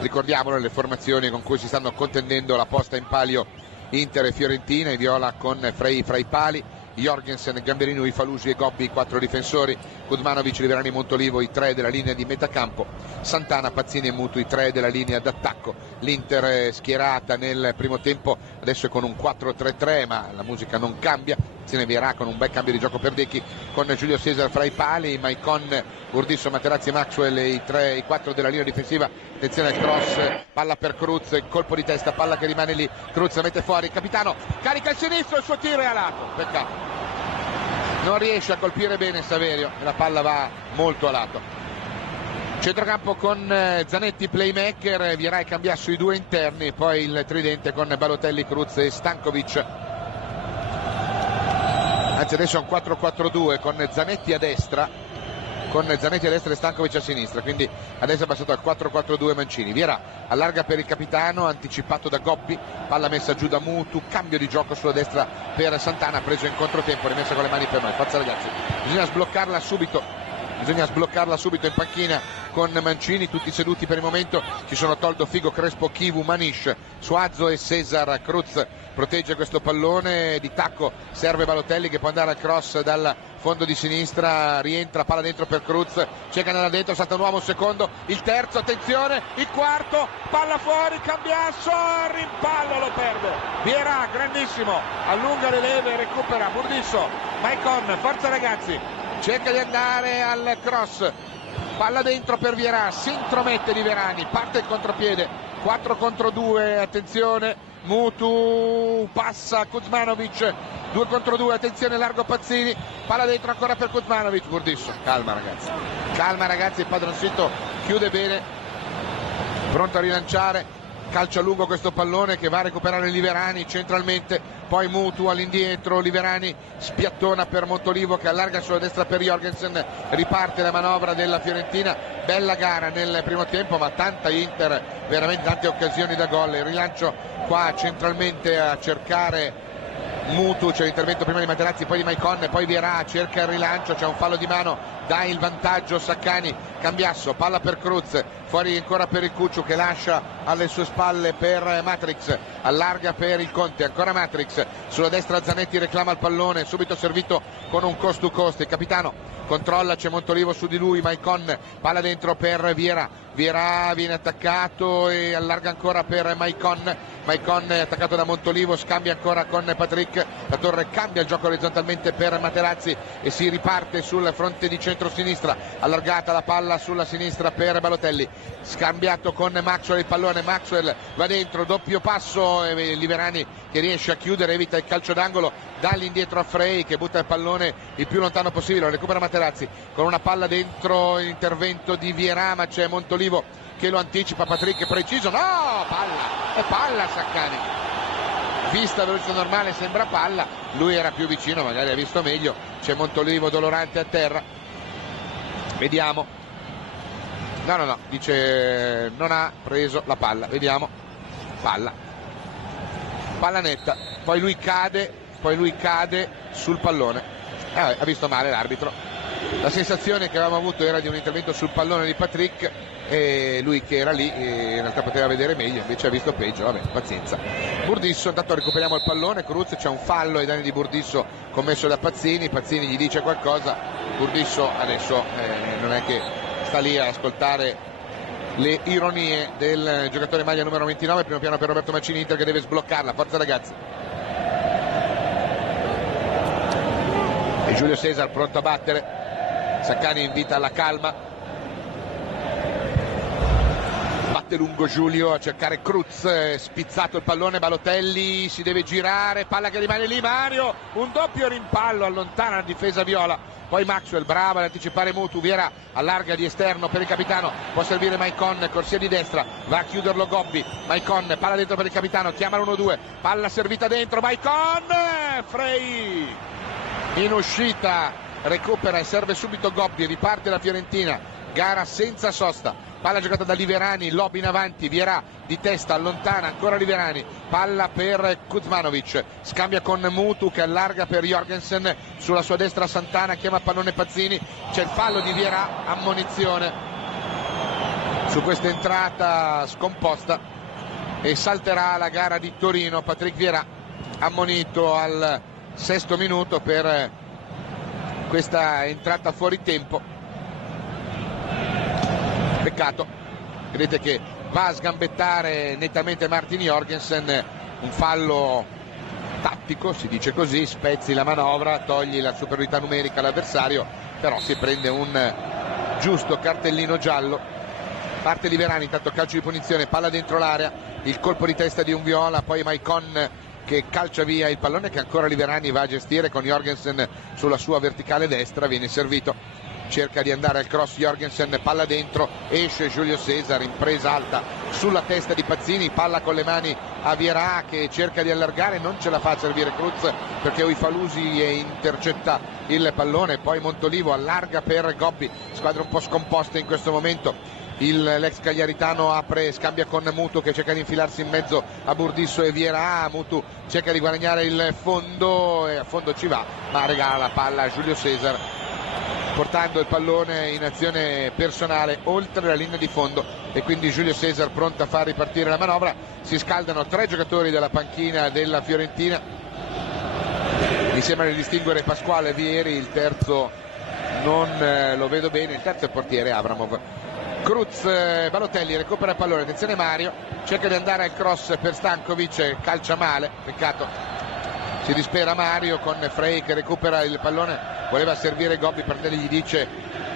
Ricordiamolo le formazioni con cui si stanno contendendo la posta in palio Inter e Fiorentina: i viola con Frey fra i pali, Jorgensen, Gamberini, Uifalusi e Gobbi, 4 difensori, Kuzmanovic, Liverani, Montolivo, i 3 della linea di metacampo, Santana, Pazzini e Mutu, i 3 della linea d'attacco. L'Inter schierata nel primo tempo adesso è con un 4-3-3, ma la musica non cambia. Pazzini Vierà con un bel cambio di gioco per Decchi, con Giulio Cesar fra i pali, Maicon, Urdisso, Materazzi e Maxwell i 4 della linea difensiva. Attenzione al cross, palla per Cruz, colpo di testa, palla che rimane lì, Cruz la mette fuori, il capitano carica il sinistro, il suo tiro è a lato, peccato, non riesce a colpire bene Saverio e la palla va molto a lato. Centrocampo con Zanetti playmaker, Vierà e Cambiasso i 2 interni, poi il tridente con Balotelli, Cruz e Stankovic. Anzi, adesso è un 4-4-2 con Zanetti a destra e Stankovic a sinistra, quindi adesso è passato al 4-4-2 Mancini. Vierà allarga per il capitano, anticipato da Gobbi, palla messa giù da Mutu, cambio di gioco sulla destra per Santana, preso in controtempo, rimessa con le mani per noi. Forza ragazzi, bisogna sbloccarla subito in panchina con Mancini, tutti seduti per il momento. Ci sono Toldo, Figo, Crespo, Chivu, Manish, Suazo e Cesar. Cruz protegge questo pallone, di tacco serve Balotelli che può andare al cross dal fondo di sinistra, rientra, palla dentro per Cruz, cerca andare dentro, salta un uomo, secondo, il terzo, attenzione, il quarto, palla fuori, Cambiasso, rimpallo, lo perde Vierà, grandissimo, allunga le leve, recupera Burdisso, Maicon, forza ragazzi, cerca di andare al cross, palla dentro per Vierà, si intromette Liverani, parte il contropiede, 4 contro 2, attenzione, Mutu passa Kuzmanovic, 2 contro 2, attenzione largo Pazzini, palla dentro ancora per Kuzmanovic, Burdisso, calma ragazzi, il padroncito chiude bene, pronto a rilanciare, calcia lungo questo pallone che va a recuperare Liverani centralmente, poi Mutu all'indietro, Liverani spiattona per Montolivo che allarga sulla destra per Jorgensen, riparte la manovra della Fiorentina. Bella gara nel primo tempo, ma tanta Inter, veramente tante occasioni da gol. Il rilancio qua centralmente a cercare Mutu, c'è l'intervento prima di Materazzi, poi di Maicon, poi Vierà, cerca il rilancio, c'è un fallo di mano, dà il vantaggio Saccani. Cambiasso, palla per Cruz, fuori ancora per il Cucciu che lascia alle sue spalle per Matrix, allarga per il Conte, ancora Matrix, sulla destra Zanetti reclama il pallone, subito servito con un cost to cost, il capitano controlla, c'è Montolivo su di lui, Maicon, palla dentro per Vierà viene attaccato e allarga ancora per Maicon è attaccato da Montolivo, scambia ancora con Patrick, la Torre cambia il gioco orizzontalmente per Materazzi e si riparte sul fronte di centro-sinistra, allargata la palla sulla sinistra per Balotelli, scambiato con Maxwell il pallone, Maxwell va dentro, doppio passo, Liverani che riesce a chiudere, evita il calcio d'angolo, dà all'indietro a Frey che butta il pallone il più lontano possibile, lo recupera Materazzi con una palla dentro, intervento di Vierà, ma c'è Montolivo che lo anticipa, Patrick preciso, no, palla Saccani, vista a velocità normale sembra palla, lui era più vicino, magari ha visto meglio, c'è Montolivo dolorante a terra, vediamo, no, dice non ha preso la palla, vediamo, palla netta, poi lui cade sul pallone, ha visto male l'arbitro, La sensazione che avevamo avuto era di un intervento sul pallone di Patrick, e lui che era lì in realtà poteva vedere meglio, invece ha visto peggio. Vabbè, pazienza. Burdisso, intanto recuperiamo il pallone. Cruz, c'è un fallo ai danni di Burdisso commesso da Pazzini gli dice qualcosa. Burdisso adesso non è che sta lì a ascoltare le ironie del giocatore maglia numero 29. Primo piano per Roberto Mancini, Inter che deve sbloccarla. Forza ragazzi. E Giulio Cesar pronto a battere. Saccani invita alla calma, batte lungo Giulio a cercare Cruz, spizzato il pallone, Balotelli si deve girare, palla che rimane lì, Mario, un doppio rimpallo, allontana la difesa viola, poi Maxwell bravo ad anticipare Mutu, Viera allarga di esterno per il capitano, può servire Maicon, corsia di destra, va a chiuderlo Gobbi, Maicon, palla dentro per il capitano, chiama l'1-2, palla servita dentro, Maicon, Frey in uscita, recupera e serve subito Gobbi, riparte la Fiorentina, gara senza sosta, palla giocata da Liverani, lob in avanti, Vierà di testa, allontana ancora Liverani, palla per Kuzmanovic, scambia con Mutu che allarga per Jorgensen, sulla sua destra Santana, chiama pallone Pazzini, c'è il fallo di Vierà, ammonizione su questa entrata scomposta e salterà la gara di Torino. Patrick Vierà ammonito al 6° minuto per questa entrata fuori tempo, peccato, vedete che va a sgambettare nettamente Martin Jorgensen, un fallo tattico si dice così, spezzi la manovra, togli la superiorità numerica all'avversario, però si prende un giusto cartellino giallo. Parte Liverani, intanto calcio di punizione, palla dentro l'area, il colpo di testa di un viola, poi Maicon che calcia via il pallone che ancora Liverani va a gestire con Jorgensen sulla sua verticale destra, viene servito, cerca di andare al cross Jorgensen, palla dentro, esce Giulio Cesar, impresa alta sulla testa di Pazzini, palla con le mani a Vierà che cerca di allargare, non ce la fa a servire Cruz perché Oifalusi intercetta il pallone, poi Montolivo allarga per Gobbi, squadra un po' scomposta in questo momento. L'ex cagliaritano apre, scambia con Mutu che cerca di infilarsi in mezzo a Burdisso e Vierà, Mutu cerca di guadagnare il fondo e a fondo ci va, ma regala la palla a Giulio Cesar portando il pallone in azione personale oltre la linea di fondo e quindi Giulio Cesar pronto a far ripartire la manovra. Si scaldano 3 giocatori della panchina della Fiorentina, mi sembra di distinguere Pasquale Vieri, il terzo non lo vedo bene, il terzo è il portiere Avramov. Cruz, Balotelli recupera il pallone, attenzione Mario, cerca di andare al cross per Stankovic, calcia male, peccato, si dispera Mario con Frey che recupera il pallone, voleva servire Gobbi, Prandelli gli dice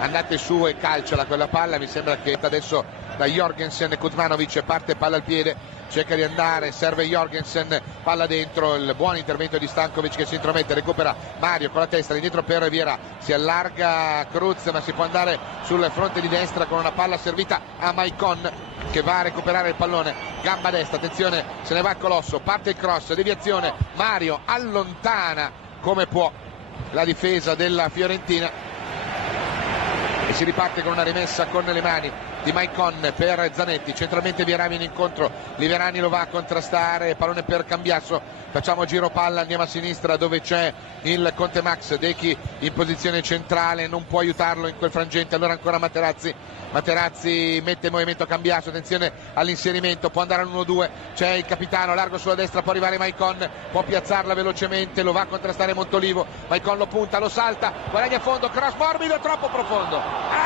andate su e calciala quella palla, mi sembra che adesso da Jorgensen, Kuzmanovic parte palla al piede, cerca di andare, serve Jorgensen, palla dentro, il buon intervento di Stankovic che si intromette, recupera Mario con la testa, indietro per Vierà, si allarga Cruz ma si può andare sul fronte di destra con una palla servita a Maicon che va a recuperare il pallone, gamba destra, attenzione, se ne va il Colosso, parte il cross, deviazione, Mario allontana come può la difesa della Fiorentina e si riparte con una rimessa con le mani di Maicon per Zanetti, centralmente Vierà viene incontro, Liverani lo va a contrastare, pallone per Cambiasso, facciamo giro palla, andiamo a sinistra dove c'è il Conte Max, Dechi in posizione centrale, non può aiutarlo in quel frangente, allora ancora Materazzi mette in movimento Cambiasso, attenzione all'inserimento, può andare all'1-2, c'è il capitano, largo sulla destra, può arrivare Maicon, può piazzarla velocemente, lo va a contrastare Montolivo, Maicon lo punta, lo salta, guadagna a fondo, cross morbido, troppo profondo,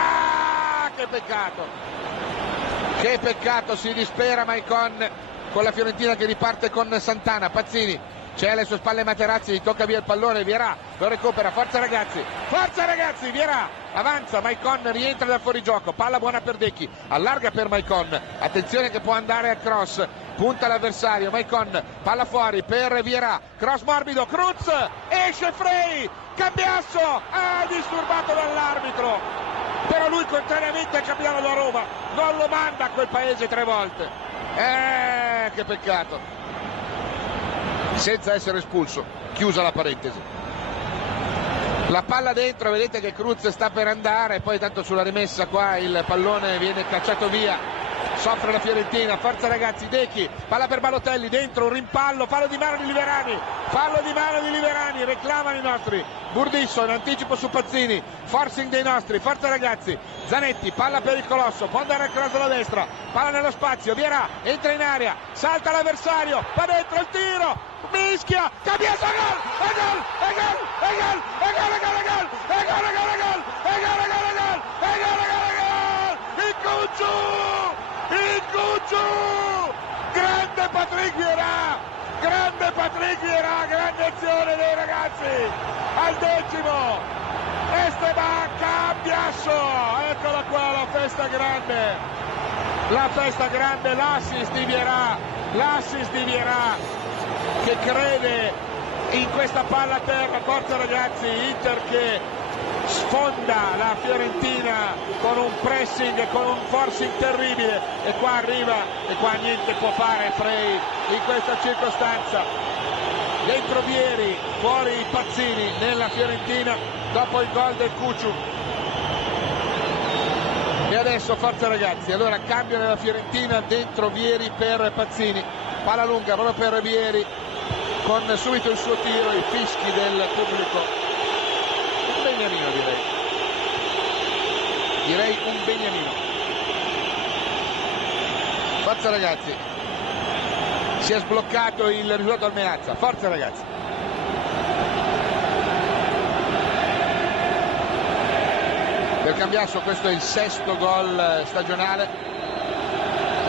che peccato, si dispera Maicon con la Fiorentina che riparte con Santana, Pazzini c'è alle sue spalle Materazzi, gli tocca via il pallone, Vierà lo recupera, forza ragazzi, Vierà avanza, Maicon rientra dal fuorigioco, palla buona per Dechi, allarga per Maicon, attenzione che può andare al cross, punta l'avversario, Maicon, palla fuori per Vierà, cross morbido, Cruz, esce Frey, Cambiasso, disturbato dall'arbitro, però lui contrariamente al capitano da Roma non lo manda a quel paese 3 volte, che peccato, senza essere espulso, chiusa la parentesi. La palla dentro, vedete che Cruz sta per andare, poi tanto sulla rimessa qua il pallone viene cacciato via soffre la Fiorentina, forza ragazzi. Dechi, palla per Balotelli, dentro un rimpallo, fallo di mano di Liverani, reclamano i nostri. Burdisso in anticipo su Pazzini, forcing dei nostri, forza ragazzi. Zanetti, palla per il Colosso, può andare al cross alla destra, palla nello spazio, Vierà, entra in area, salta l'avversario, va dentro il tiro, mischia, Cambiaso, gol! Il Cucciu! Grande Patrick Vieira, grande azione dei ragazzi al 10°. Esteban Cambiaso, eccola qua la festa grande, l'assist di Vieira che crede in questa palla a terra. Forza ragazzi, Inter che sfonda la Fiorentina con un pressing, con un forcing terribile, e qua arriva e qua niente può fare Frey in questa circostanza. Dentro Vieri, fuori Pazzini nella Fiorentina dopo il gol del Cucciu. E adesso forza ragazzi, allora cambio nella Fiorentina, dentro Vieri per Pazzini, palla lunga proprio per Vieri con subito il suo tiro, i fischi del pubblico. Un beniamino direi un beniamino. Forza ragazzi, si è sbloccato il risultato al Meazza, forza ragazzi. Per Cambiaso questo è il 6º gol stagionale,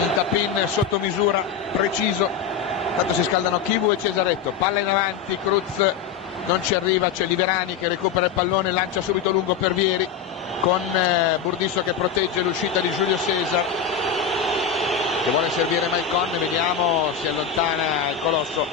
un tap-in sotto misura, preciso. Tanto si scaldano Chivu e Cesaretto, palla in avanti, Cruz non ci arriva, c'è Liverani che recupera il pallone, lancia subito lungo per Vieri con Burdisso che protegge l'uscita di Giulio Cesar che vuole servire Maicon, vediamo, si allontana il Colosso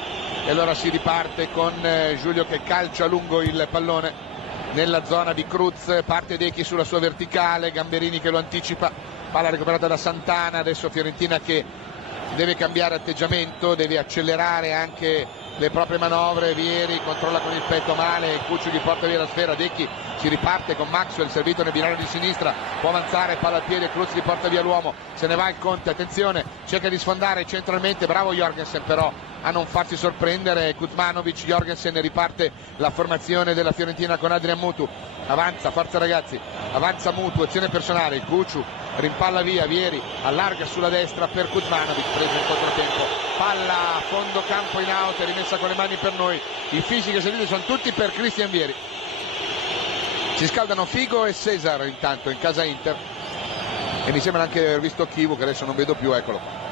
e allora si riparte con Giulio che calcia lungo il pallone nella zona di Cruz, parte Dechi sulla sua verticale, Gamberini che lo anticipa, palla recuperata da Santana. Adesso Fiorentina che deve cambiare atteggiamento, deve accelerare anche le proprie manovre. Vieri controlla con il petto male, Cucciu gli porta via la sfera, Dechi si riparte con Maxwell servito nel binario di sinistra, può avanzare, palla al piede, Cruz gli porta via l'uomo, se ne va il Conte, attenzione, cerca di sfondare centralmente, bravo Jorgensen però a non farsi sorprendere Kuzmanovic. Jorgensen, riparte la formazione della Fiorentina con Adrian Mutu, avanza, forza ragazzi, avanza Mutu, azione personale, Cucciu rimpalla via, Vieri allarga sulla destra per Kuzmanovic, preso in controtempo, palla a fondo campo in out, rimessa con le mani per noi. I fisici che sentite sono tutti per Christian Vieri. Si scaldano Figo e Cesar intanto in casa Inter e mi sembra anche di aver visto Chivu che adesso non vedo più, eccolo.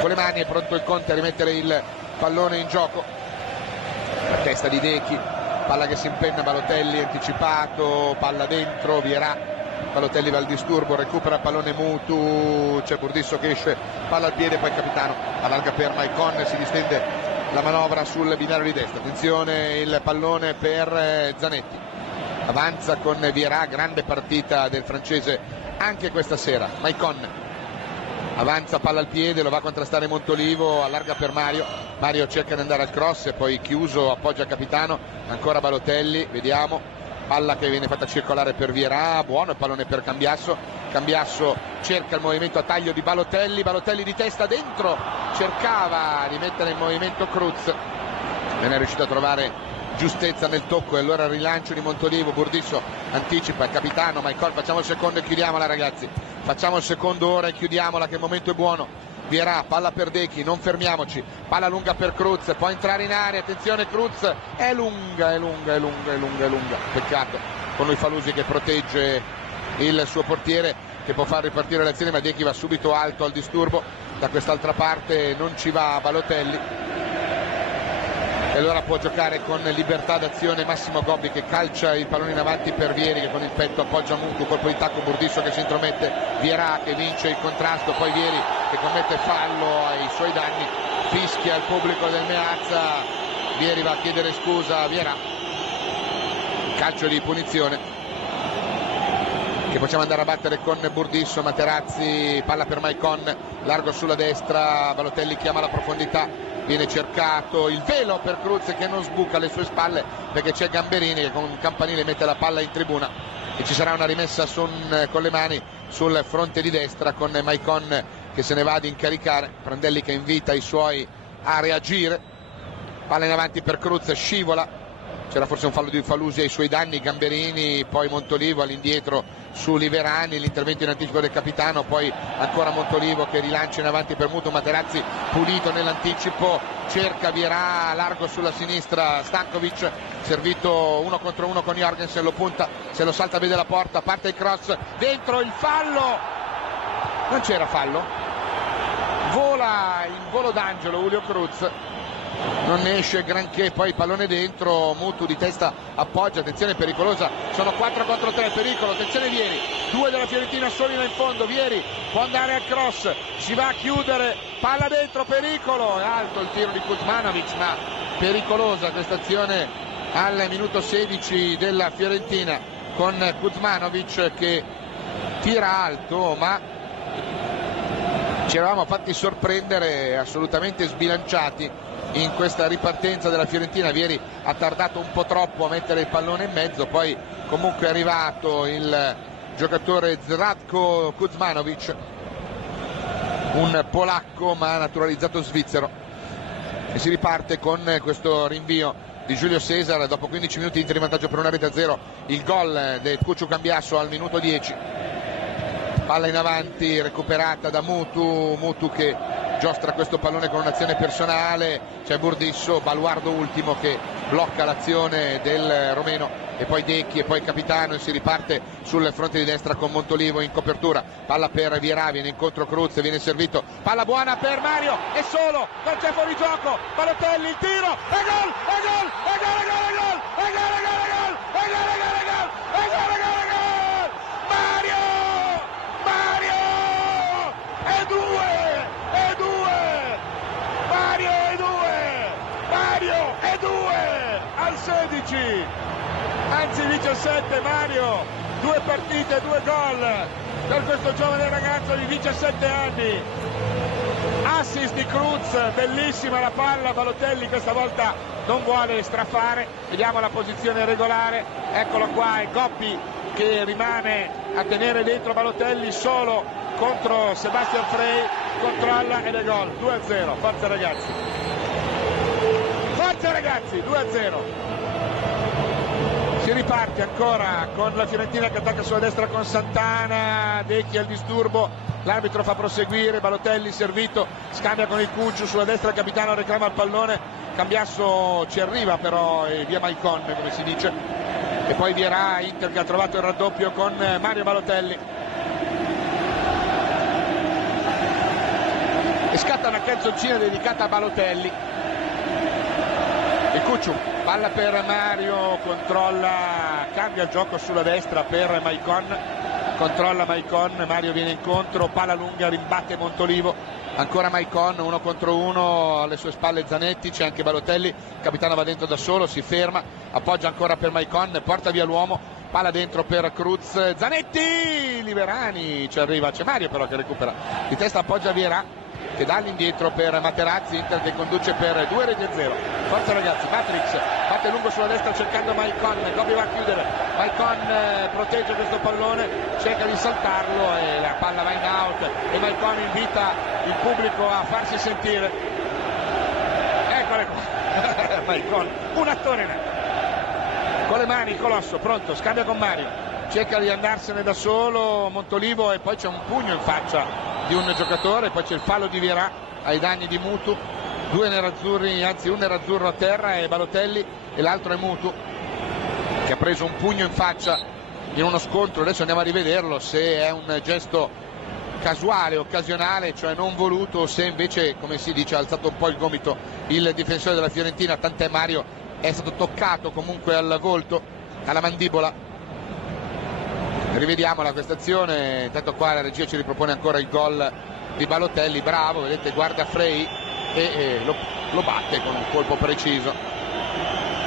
Con le mani è pronto il Conte a rimettere il pallone in gioco, la testa di Dechi, palla che si impenna, Balotelli anticipato, palla dentro, Vierà, Balotelli va al disturbo, recupera il pallone Mutu, c'è Burdisso che esce, palla al piede, poi Capitano allarga per Maicon, si distende la manovra sul binario di destra, attenzione il pallone per Zanetti, avanza con Vierà, grande partita del francese anche questa sera. Maicon avanza, palla al piede, lo va a contrastare Montolivo, allarga per Mario cerca di andare al cross e poi chiuso, appoggia Capitano, ancora Balotelli, vediamo, palla che viene fatta circolare per Vierà, buono il pallone per Cambiasso cerca il movimento a taglio di Balotelli di testa dentro, cercava di mettere in movimento Cruz, non è riuscito a trovare giustezza nel tocco e allora il rilancio di Montolivo, Burdisso anticipa, il Capitano, Maicon, facciamo il secondo e chiudiamola ragazzi, facciamo il secondo ora e chiudiamola che il momento è buono. Vierà, palla per Dechi, non fermiamoci, palla lunga per Cruz, può entrare in area, attenzione Cruz, è lunga, peccato, con lui Falusi che protegge il suo portiere che può far ripartire l'azione, ma Dechi va subito alto al disturbo, da quest'altra parte non ci va Balotelli e allora può giocare con libertà d'azione Massimo Gobbi che calcia il pallone in avanti per Vieri che con il petto appoggia Mutu, colpo di tacco, Burdisso che si intromette, Vierà che vince il contrasto, poi Vieri che commette fallo ai suoi danni, fischia il pubblico del Meazza, Vieri va a chiedere scusa a Vierà, calcio di punizione che possiamo andare a battere con Burdisso. Materazzi, palla per Maicon, largo sulla destra, Balotelli chiama la profondità, viene cercato il velo per Cruz che non sbuca alle sue spalle perché c'è Gamberini che con un campanile mette la palla in tribuna. e ci sarà una rimessa con le mani sul fronte di destra, con Maicon che se ne va ad incaricare, Prandelli che invita i suoi a reagire. Palla in avanti per Cruz, scivola, c'era forse un fallo di Falusi ai suoi danni, Gamberini, poi Montolivo all'indietro su Liverani, l'intervento in anticipo del capitano, poi ancora Montolivo che rilancia in avanti per Mutu, Materazzi pulito nell'anticipo, cerca Vierà largo sulla sinistra, Stankovic servito 1 contro 1 con Jorgensen, lo punta, se lo salta vede la porta, parte il cross, dentro il fallo, non c'era fallo, vola in volo d'angelo Julio Cruz, non ne esce granché, poi pallone dentro, Mutu di testa appoggia, attenzione pericolosa, sono 4 contro 3, pericolo, attenzione Vieri, 2 della Fiorentina soli là in fondo, Vieri può andare al cross, si va a chiudere, palla dentro, pericolo, è alto il tiro di Kuzmanovic, ma pericolosa questa azione al minuto 16 della Fiorentina con Kuzmanovic che tira alto, ma ci eravamo fatti sorprendere, assolutamente sbilanciati in questa ripartenza della Fiorentina. Vieri ha tardato un po' troppo a mettere il pallone in mezzo, poi comunque è arrivato il giocatore Zlatko Kuzmanovic, un polacco ma naturalizzato svizzero, e si riparte con questo rinvio di Giulio Cesar dopo 15 minuti Inter in vantaggio per 1-0, il gol del Cuccio Cambiasso al minuto 10. Palla in avanti recuperata da Mutu che giostra questo pallone con un'azione personale, c'è Burdisso, baluardo ultimo che blocca l'azione del romeno, e poi Decchi e poi il capitano, e si riparte sul fronte di destra con Montolivo in copertura, palla per Vierà, viene incontro Cruz, viene servito, palla buona per Mario, è solo, non c'è fuorigioco, Balotelli, il tiro, e gol, e gol, e gol, e gol, e gol, e gol, e gol, e gol, e gol, e gol, e gol, e gol, e gol, Mario, Mario, e due, Mario e 2 al 16, anzi 17, Mario, 2 partite, 2 gol per questo giovane ragazzo di 17 anni, assist di Cruz, bellissima la palla, Balotelli questa volta non vuole strafare, vediamo la posizione regolare, eccolo qua, è Goppi che rimane a tenere dentro Balotelli solo contro Sebastian Frey, controlla ed è gol, 2-0, forza ragazzi, 2-0. Si riparte ancora con la Fiorentina che attacca sulla destra con Santana, Decchi al disturbo, l'arbitro fa proseguire, Balotelli servito, scambia con il Cuccio, sulla destra il capitano reclama il pallone, Cambiasso ci arriva però e via Maicon come si dice, e poi Vierà, Inter che ha trovato il raddoppio con Mario Balotelli, e scatta una canzoncina dedicata a Balotelli. Il Cucciu, palla per Mario, controlla, cambia il gioco sulla destra per Maicon, controlla Maicon, Mario viene incontro, palla lunga, rimbatte Montolivo, ancora Maicon, 1 contro 1, alle sue spalle Zanetti, c'è anche Balotelli, il capitano va dentro da solo, si ferma, appoggia ancora per Maicon, porta via l'uomo, palla dentro per Cruz, Zanetti, Liverani, ci arriva, c'è Mario però che recupera, di testa appoggia Vierà, che dà all'indietro per Materazzi, Inter che conduce per 2-0. Forza ragazzi, Matrix parte lungo sulla destra cercando Maicon, Gobbi va a chiudere, Maicon protegge questo pallone, cerca di saltarlo e la palla va in out e Maicon invita il pubblico a farsi sentire. Eccole qua, Maicon, un attore con le mani, Colosso, pronto, scambia con Mario, cerca di andarsene da solo Montolivo e poi c'è un pugno in faccia di un giocatore, poi c'è il fallo di Vierà ai danni di Mutu, 2 nerazzurri, anzi un nerazzurro a terra è Balotelli e l'altro è Mutu che ha preso un pugno in faccia in uno scontro, adesso andiamo a rivederlo se è un gesto casuale, occasionale, cioè non voluto, o se invece come si dice ha alzato un po' il gomito il difensore della Fiorentina, tant'è Mario è stato toccato comunque al volto, alla mandibola. Rivediamola questa azione, intanto qua la regia ci ripropone ancora il gol di Balotelli, bravo, vedete guarda Frey e lo batte con un colpo preciso,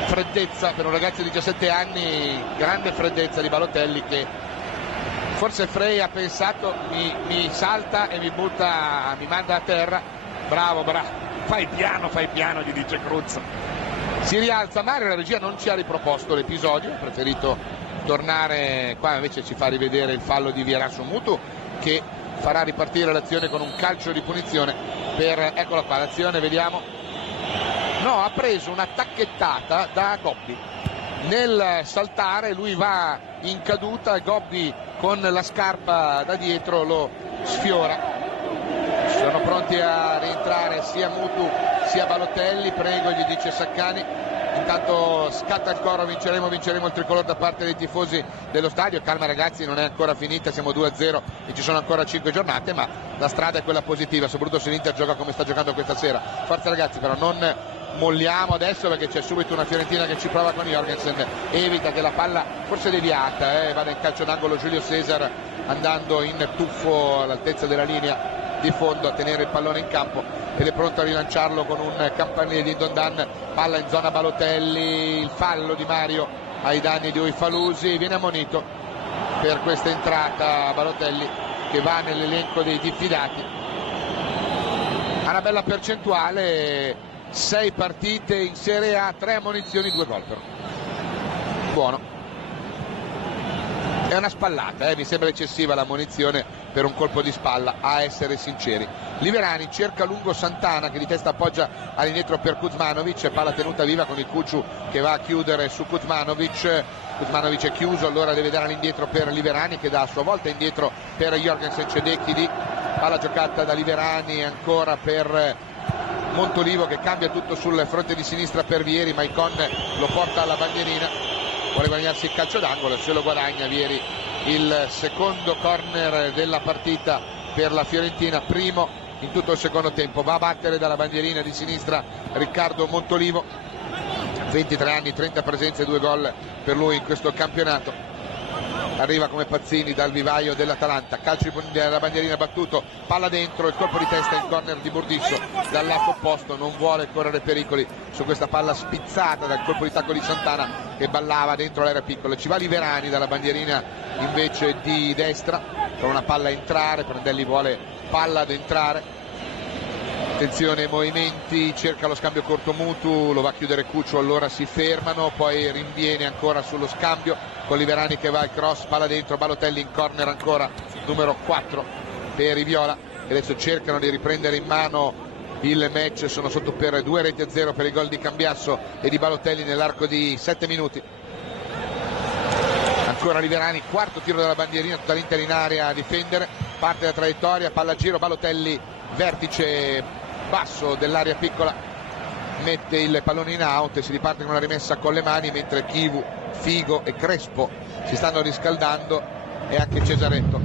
freddezza per un ragazzo di 17 anni, grande freddezza di Balotelli che forse Frey ha pensato mi salta e mi manda a terra, bravo, fai piano gli dice Cruz, si rialza Mario, la regia non ci ha riproposto l'episodio, ha preferito tornare qua, invece ci fa rivedere il fallo di Vieira su Mutu, che farà ripartire l'azione con un calcio di punizione per, eccola qua l'azione, vediamo, no, ha preso una tacchettata da Gobbi nel saltare, lui va in caduta e Gobbi con la scarpa da dietro lo sfiora. Sono pronti a rientrare sia Mutu sia Balotelli, prego, gli dice Saccani. Intanto scatta il coro, vinceremo il tricolore da parte dei tifosi dello stadio. Calma ragazzi, non è ancora finita, siamo 2-0 e ci sono ancora 5 giornate, ma la strada è quella positiva, soprattutto se l'Inter gioca come sta giocando questa sera. Forza ragazzi, però non molliamo adesso, perché c'è subito una Fiorentina che ci prova con Jorgensen, evita che la palla, forse deviata, vada in calcio d'angolo Giulio Cesar, andando in tuffo all'altezza della linea di fondo a tenere il pallone in campo, ed è pronto a rilanciarlo con un campanile di Dondan. Palla in zona Balotelli, il fallo di Mario ai danni di Oifalusi, viene ammonito per questa entrata Balotelli, che va nell'elenco dei diffidati. Ha una bella percentuale, 6 partite in Serie A, 3 ammonizioni, 2 gol però. Buono. È una spallata, mi sembra eccessiva l'ammonizione per un colpo di spalla, a essere sinceri. Liverani cerca lungo Santana, che di testa appoggia all'indietro per Kuzmanovic, palla tenuta viva con il Cucciu che va a chiudere su Kuzmanovic. Kuzmanovic è chiuso, allora deve dare all'indietro per Liverani, che dà a sua volta indietro per Jorgensen. Cedechidi, palla giocata da Liverani ancora per Montolivo, che cambia tutto sul fronte di sinistra per Vieri, Maicon lo porta alla bandierina, vuole guadagnarsi il calcio d'angolo, se lo guadagna Vieri, il secondo corner della partita per la Fiorentina, primo in tutto il secondo tempo. Va a battere dalla bandierina di sinistra Riccardo Montolivo, 23 anni, 30 presenze, 2 gol per lui in questo campionato. Arriva come Pazzini dal vivaio dell'Atalanta, calcio della bandierina battuto, palla dentro, il colpo di testa in corner di Burdisso dal lato opposto, non vuole correre pericoli su questa palla spizzata dal colpo di tacco di Santana, che ballava dentro l'area piccola. Ci va Liverani dalla bandierina invece di destra, con una palla a entrare, Prandelli vuole palla ad entrare. Attenzione ai movimenti, cerca lo scambio corto Mutu, lo va a chiudere Cuccio, allora si fermano, poi rinviene ancora sullo scambio con Liverani che va al cross, palla dentro, Balotelli in corner ancora, numero 4 per i viola, e adesso cercano di riprendere in mano il match, sono sotto per 2-0 per il gol di Cambiasso e di Balotelli nell'arco di 7 minuti. Ancora Liverani, quarto tiro della bandierina, tutta l'Inter in area a difendere, parte la traiettoria, palla a giro, Balotelli, vertice basso dell'area piccola, mette il pallone in out e si riparte con una rimessa con le mani, mentre Chivu, Figo e Crespo si stanno riscaldando, e anche Cesaretto.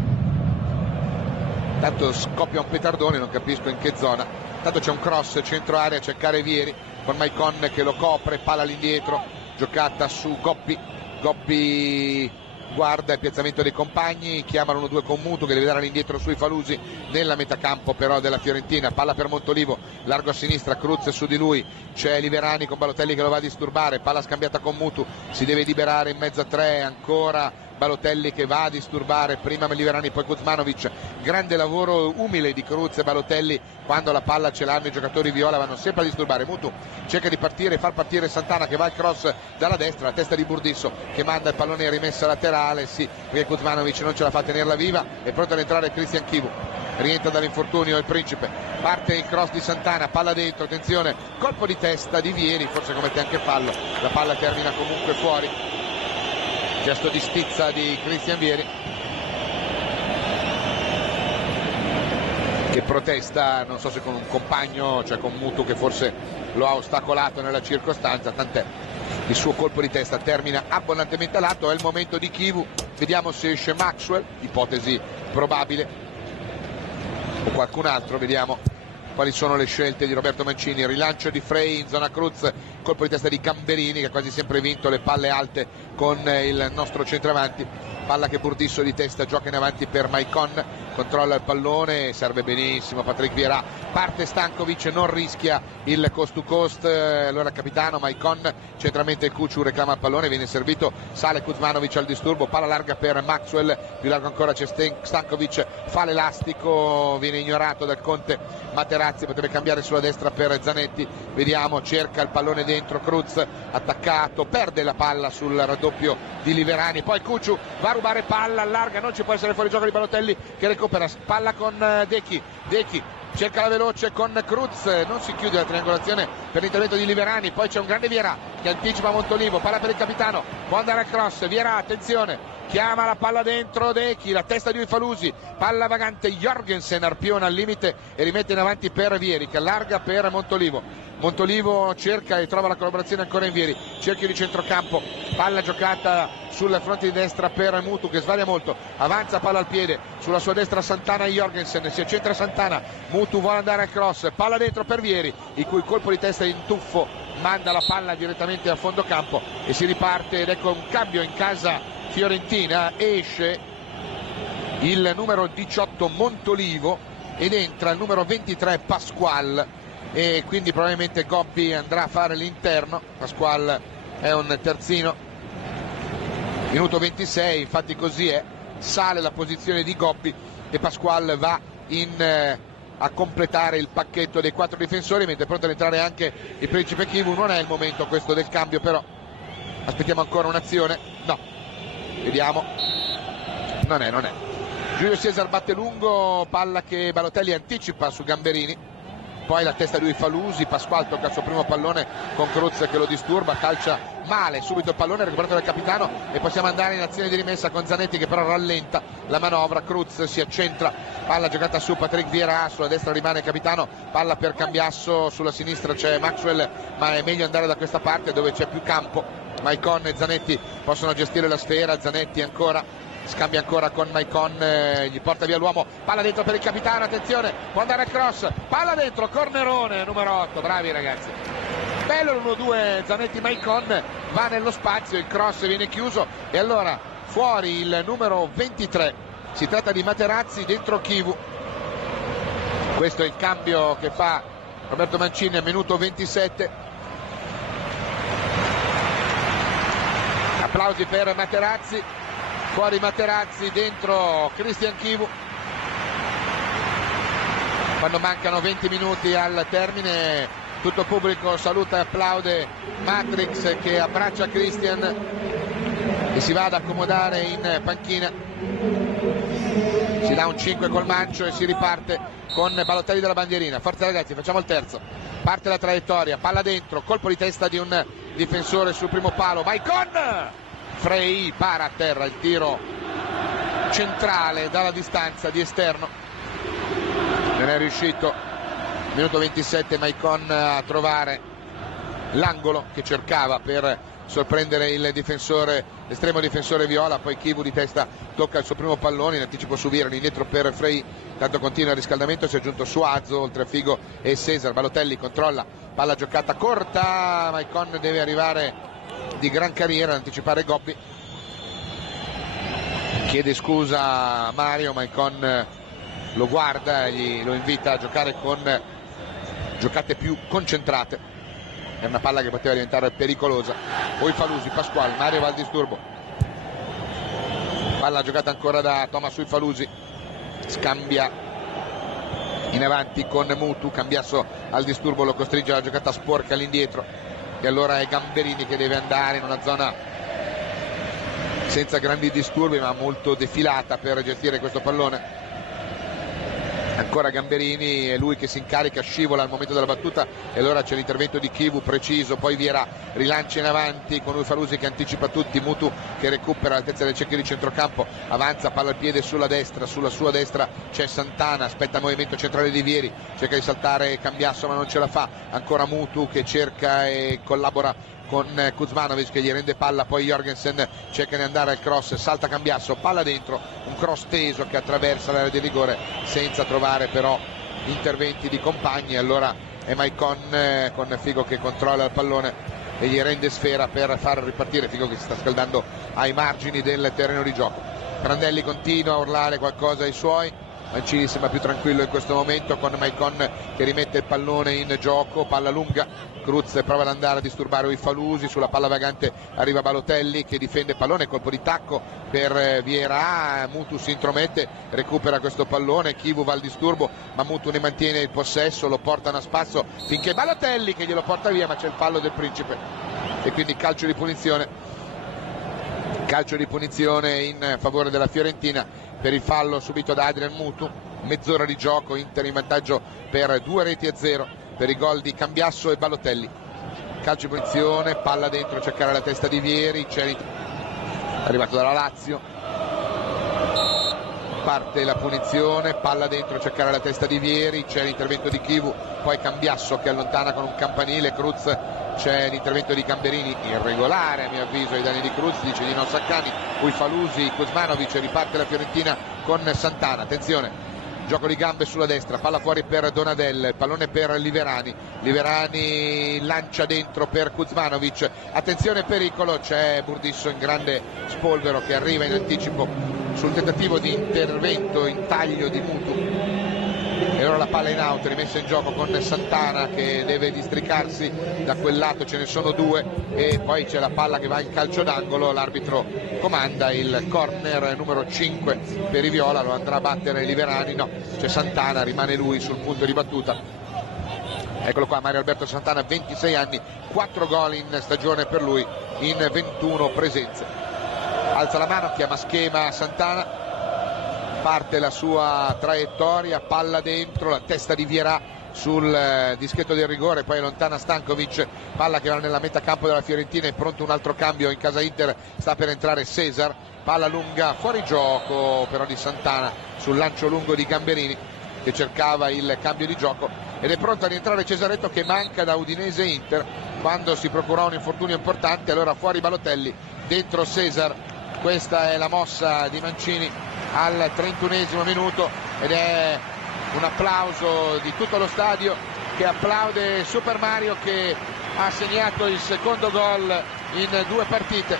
Tanto scoppia un petardone, non capisco in che zona. Tanto c'è un cross centro area a cercare Vieri con Maicon che lo copre, palla all'indietro, giocata su Gobbi guarda il piazzamento dei compagni, chiamano 1-2 con Mutu che deve dare all'indietro sui Falusi nella metacampo però della Fiorentina. Palla per Montolivo, largo a sinistra, Cruz su di lui, c'è Liverani con Balotelli che lo va a disturbare, palla scambiata con Mutu, si deve liberare in mezzo a 3, ancora Balotelli che va a disturbare, prima Liverani poi Kuzmanovic. Grande lavoro umile di Cruz e Balotelli, quando la palla ce l'hanno i giocatori viola vanno sempre a disturbare. Mutu cerca di partire, far partire Santana che va al cross dalla destra, la testa di Burdisso che manda il pallone in rimessa laterale, sì, perché Kuzmanovic non ce la fa a tenerla viva, è pronto ad entrare Christian Chivu, rientra dall'infortunio il Principe, parte il cross di Santana, palla dentro, attenzione, colpo di testa di Vieri, forse commette anche fallo, la palla termina comunque fuori. Gesto di stizza di Christian Vieri che protesta, non so se con un compagno, cioè con Mutu che forse lo ha ostacolato nella circostanza, tant'è, il suo colpo di testa termina abbondantemente a lato. È il momento di Chivu, vediamo se esce Maxwell, ipotesi probabile, o qualcun altro, vediamo quali sono le scelte di Roberto Mancini. Rilancio di Frey in zona Cruz, colpo di testa di Gamberini che ha quasi sempre vinto le palle alte con il nostro centravanti, palla che Burdisso di testa gioca in avanti per Maicon, controlla il pallone, serve benissimo Patrick Vieira, parte Stankovic, non rischia il coast to coast, allora capitano Maicon, centralmente il Kuciu reclama il pallone, viene servito, sale Kuzmanovic al disturbo, palla larga per Maxwell, più largo ancora c'è Stankovic, fa l'elastico, viene ignorato dal Conte Materazzi, potrebbe cambiare sulla destra per Zanetti, vediamo, cerca il pallone dentro, Cruz attaccato, perde la palla sul raddoppio di Liverani, poi Kuciu va a rubare palla, allarga, non ci può essere fuori gioco di Balotelli che recupera palla con Dechi cerca la veloce con Cruz, non si chiude la triangolazione per l'intervento di Liverani, poi c'è un grande Vieira che anticipa Montolivo, palla per il capitano, può andare a cross, Vieira attenzione, chiama la palla dentro Dechi, la testa di Uifalusi, palla vagante, Jorgensen arpiona al limite e rimette in avanti per Vieri che allarga per Montolivo cerca e trova la collaborazione ancora in Vieri, cerchio di centrocampo, palla giocata sul fronte di destra per Mutu che svaria molto, avanza palla al piede, sulla sua destra Santana e Jorgensen, si accentra Santana, Mutu vuole andare al cross, palla dentro per Vieri, il cui colpo di testa in tuffo manda la palla direttamente a fondo campo e si riparte ed ecco un cambio in casa fiorentina, esce il numero 18 Montolivo ed entra il numero 23 Pasqual e quindi probabilmente Gobbi andrà a fare l'interno, Pasqual è un terzino. Minuto 26, infatti così è, sale la posizione di Gobbi e Pasqual va a completare il pacchetto dei 4 difensori, mentre è pronto ad entrare anche il Principe Chivu. Non è il momento questo del cambio, però aspettiamo ancora un'azione, no, vediamo, non è. Giulio Cesar batte lungo, palla che Balotelli anticipa su Gamberini, poi la testa di Uifalusi, Pasqual tocca il suo primo pallone con Cruz che lo disturba, calcia male subito il pallone recuperato dal capitano e possiamo andare in azione di rimessa con Zanetti che però rallenta la manovra, Cruz si accentra, palla giocata su Patrick Vieira, sulla destra rimane il capitano, palla per Cambiasso, sulla sinistra c'è Maxwell ma è meglio andare da questa parte dove c'è più campo, Maicon e Zanetti possono gestire la sfera, Zanetti ancora scambia ancora con Maicon, gli porta via l'uomo, palla dentro per il capitano, attenzione, può andare a cross, palla dentro, cornerone numero 8, bravi ragazzi, bello l'1-2 Zanetti-Maicon, va nello spazio, il cross viene chiuso e allora fuori il numero 23, si tratta di Materazzi, dentro Chivu, questo è il cambio che fa Roberto Mancini a minuto 27, applausi per Materazzi, fuori Materazzi, dentro Christian Chivu. Quando mancano 20 minuti al termine tutto il pubblico saluta e applaude Matrix che abbraccia Christian e si va ad accomodare in panchina, si dà un 5 col mancio e si riparte con Balotelli della bandierina. Forza ragazzi, facciamo il terzo, parte la traiettoria, palla dentro, colpo di testa di un difensore sul primo palo, Maicon! Frey para a terra, il tiro centrale dalla distanza di esterno, non è riuscito. Minuto 27, Maicon a trovare l'angolo che cercava per sorprendere il difensore, l'estremo difensore viola, poi Chivu di testa tocca il suo primo pallone, in anticipo su Viera, indietro per Frey, tanto continua il riscaldamento, si è aggiunto Suazo oltre a Figo e Cesar, Balotelli controlla, palla giocata corta, Maicon deve arrivare di gran carriera, anticipare Gobbi, chiede scusa Mario, Maicon lo guarda e lo invita a giocare con giocate più concentrate, è una palla che poteva diventare pericolosa. Uifalusi, Pasqual, Mario va al disturbo, palla giocata ancora da Thomas Uifalusi, scambia in avanti con Mutu, Cambiasso al disturbo, lo costringe alla giocata sporca all'indietro e allora è Gamberini che deve andare in una zona senza grandi disturbi ma molto defilata per gestire questo pallone. Ancora Gamberini, è lui che si incarica, scivola al momento della battuta e allora c'è l'intervento di Chivu preciso, poi Vieira rilancia in avanti con Uifalusi che anticipa tutti, Mutu che recupera all'altezza del cerchio di centrocampo, avanza, palla al piede sulla destra, sulla sua destra c'è Santana, aspetta il movimento centrale di Vieri, cerca di saltare Cambiasso ma non ce la fa, ancora Mutu che cerca e collabora con Kuzmanovic che gli rende palla, poi Jorgensen cerca di andare al cross, salta Cambiasso, palla dentro, un cross teso che attraversa l'area di rigore senza trovare però interventi di compagni, allora è Maicon con Figo che controlla il pallone e gli rende sfera per far ripartire Figo che si sta scaldando ai margini del terreno di gioco. Prandelli continua a urlare qualcosa ai suoi, Mancini sembra più tranquillo in questo momento con Maicon che rimette il pallone in gioco, palla lunga, Cruz prova ad andare a disturbare Uifalusi, sulla palla vagante arriva Balotelli che difende il pallone, colpo di tacco per Vieira, Mutu si intromette, recupera questo pallone, Chivu va al disturbo ma Mutu ne mantiene il possesso, lo portano a spasso finché Balotelli che glielo porta via, ma c'è il fallo del Principe e quindi calcio di punizione in favore della Fiorentina per il fallo subito da Adrian Mutu. Mezz'ora di gioco, Inter in vantaggio per 2-0 per i gol di Cambiasso e Balotelli. Calcio di punizione, palla dentro, cercare la testa di Vieri, arrivato dalla Lazio, parte la punizione, palla dentro, cercare la testa di Vieri, c'è l'intervento di Chivu, poi Cambiasso che allontana con un campanile, Cruz, c'è l'intervento di Gamberini irregolare a mio avviso ai danni di Cruz, dice di non Saccani, Uifalusi, Kuzmanovic, riparte la Fiorentina con Santana, attenzione, gioco di gambe sulla destra, palla fuori per Donadel, pallone per Liverani lancia dentro per Kuzmanovic, attenzione pericolo, c'è Burdisso in grande spolvero che arriva in anticipo sul tentativo di intervento in taglio di Mutu e ora la palla in out, rimessa in gioco con Santana che deve districarsi da quel lato, ce ne sono due e poi c'è la palla che va in calcio d'angolo, l'arbitro comanda il corner numero 5 per i viola, lo andrà a battere Liverani, no, c'è Santana, rimane lui sul punto di battuta, eccolo qua Mario Alberto Santana, 26 anni, 4 gol in stagione per lui in 21 presenze, alza la mano, chiama schema Santana, parte la sua traiettoria, palla dentro, la testa di Vieira sul dischetto del rigore, poi allontana Stankovic, palla che va nella metà campo della Fiorentina, è pronto un altro cambio in casa Inter, sta per entrare Cesar, palla lunga fuori gioco però di Santana sul lancio lungo di Gamberini che cercava il cambio di gioco ed è pronto a rientrare Cesaretto che manca da Udinese Inter quando si procurò un infortunio importante, allora fuori Balotelli, dentro Cesar, questa è la mossa di Mancini al 31esimo minuto ed è un applauso di tutto lo stadio che applaude Super Mario che ha segnato il secondo gol in 2 partite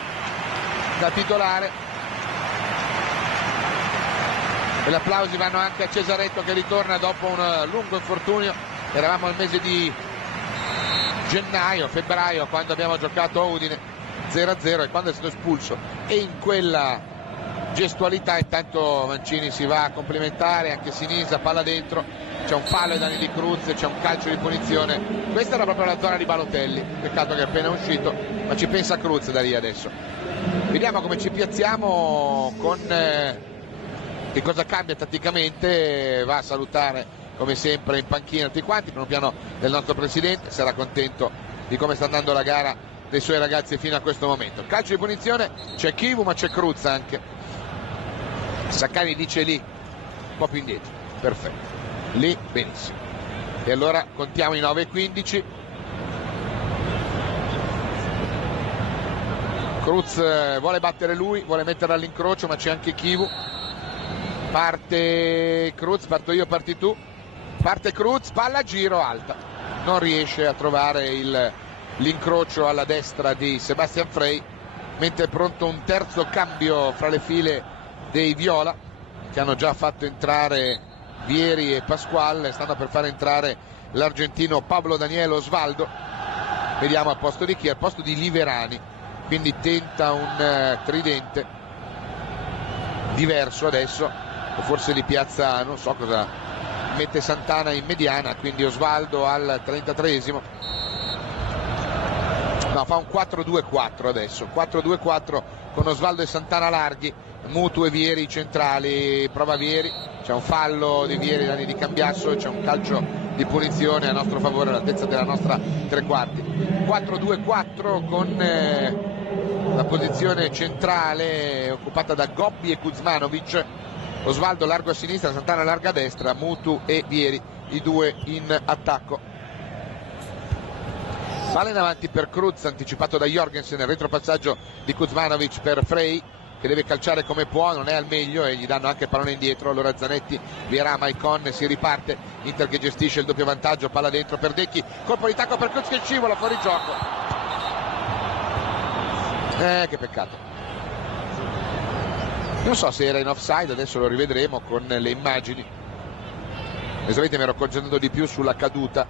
da titolare e gli applausi vanno anche a Cesaretto che ritorna dopo un lungo infortunio, eravamo al mese di febbraio quando abbiamo giocato a Udine 0-0 e quando è stato espulso e in quella gestualità intanto Mancini si va a complimentare, anche Sinisa, palla dentro, c'è un fallo ai danni di Cruz, c'è un calcio di punizione, questa era proprio la zona di Balotelli, peccato che è appena uscito, ma ci pensa Cruz da lì adesso. Vediamo come ci piazziamo con che cosa cambia tatticamente, va a salutare come sempre in panchina tutti quanti, per un piano del nostro presidente, sarà contento di come sta andando la gara dei suoi ragazzi fino a questo momento. Calcio di punizione, c'è Chivu ma c'è Cruz anche. Saccani dice lì, un po' più indietro, perfetto, lì benissimo. E allora contiamo i 9:15. Cruz vuole battere lui, vuole mettere all'incrocio ma c'è anche Chivu. Parte Cruz, parto io, parti tu. Parte Cruz, palla a giro alta, non riesce a trovare l'incrocio alla destra di Sebastian Frey, mentre è pronto un terzo cambio fra le file dei viola che hanno già fatto entrare Vieri e Pasquale, stanno per far entrare l'argentino Pablo Daniel Osvaldo, vediamo al posto di chi? Al posto di Liverani, quindi tenta un tridente diverso adesso, o forse li piazza, non so cosa, mette Santana in mediana, quindi Osvaldo al 33esimo, no, fa un 4-2-4 adesso, 4-2-4 con Osvaldo e Santana larghi, Mutu e Vieri centrali, prova Vieri, c'è un fallo di Vieri danni di Cambiasso e c'è un calcio di punizione a nostro favore all'altezza della nostra tre quarti. 4-2-4 con la posizione centrale occupata da Gobbi e Kuzmanovic, Osvaldo largo a sinistra, Santana larga a destra, Mutu e Vieri i due in attacco. Palla in avanti per Cruz, anticipato da Jorgensen, il retropassaggio di Kuzmanovic per Frey che deve calciare come può, non è al meglio e gli danno anche il pallone indietro, allora Zanetti, Vieira, Maicon, si riparte, Inter che gestisce il doppio vantaggio, palla dentro per Decchi, colpo di tacco per Cruz che scivola fuori gioco, che peccato. Non so se era in offside, adesso lo rivedremo con le immagini. Esattamente mi ero concentrato di più sulla caduta.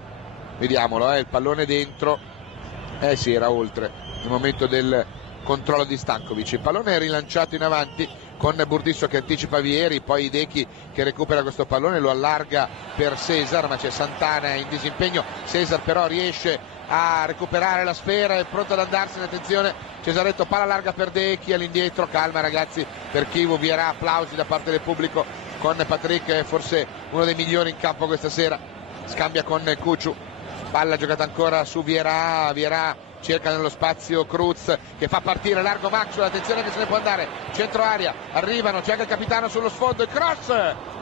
Vediamolo, il pallone dentro. Sì, era oltre il momento del controllo di Stankovic. Il pallone è rilanciato in avanti con Burdisso che anticipa Vieri, poi Hideki che recupera questo pallone, lo allarga per Cesar, ma c'è Santana in disimpegno. Cesar però riesce a recuperare la sfera, è pronto ad andarsene, attenzione, Cesaretto, palla larga per Dechi, all'indietro, calma ragazzi per Chivu, Vierà, applausi da parte del pubblico con Patrick, forse uno dei migliori in campo questa sera, scambia con Cuciu, palla giocata ancora su Vierà, Vierà cerca nello spazio Cruz che fa partire largo Maxwell, attenzione che se ne può andare, centro aria, arrivano, c'è anche il capitano sullo sfondo, il cross,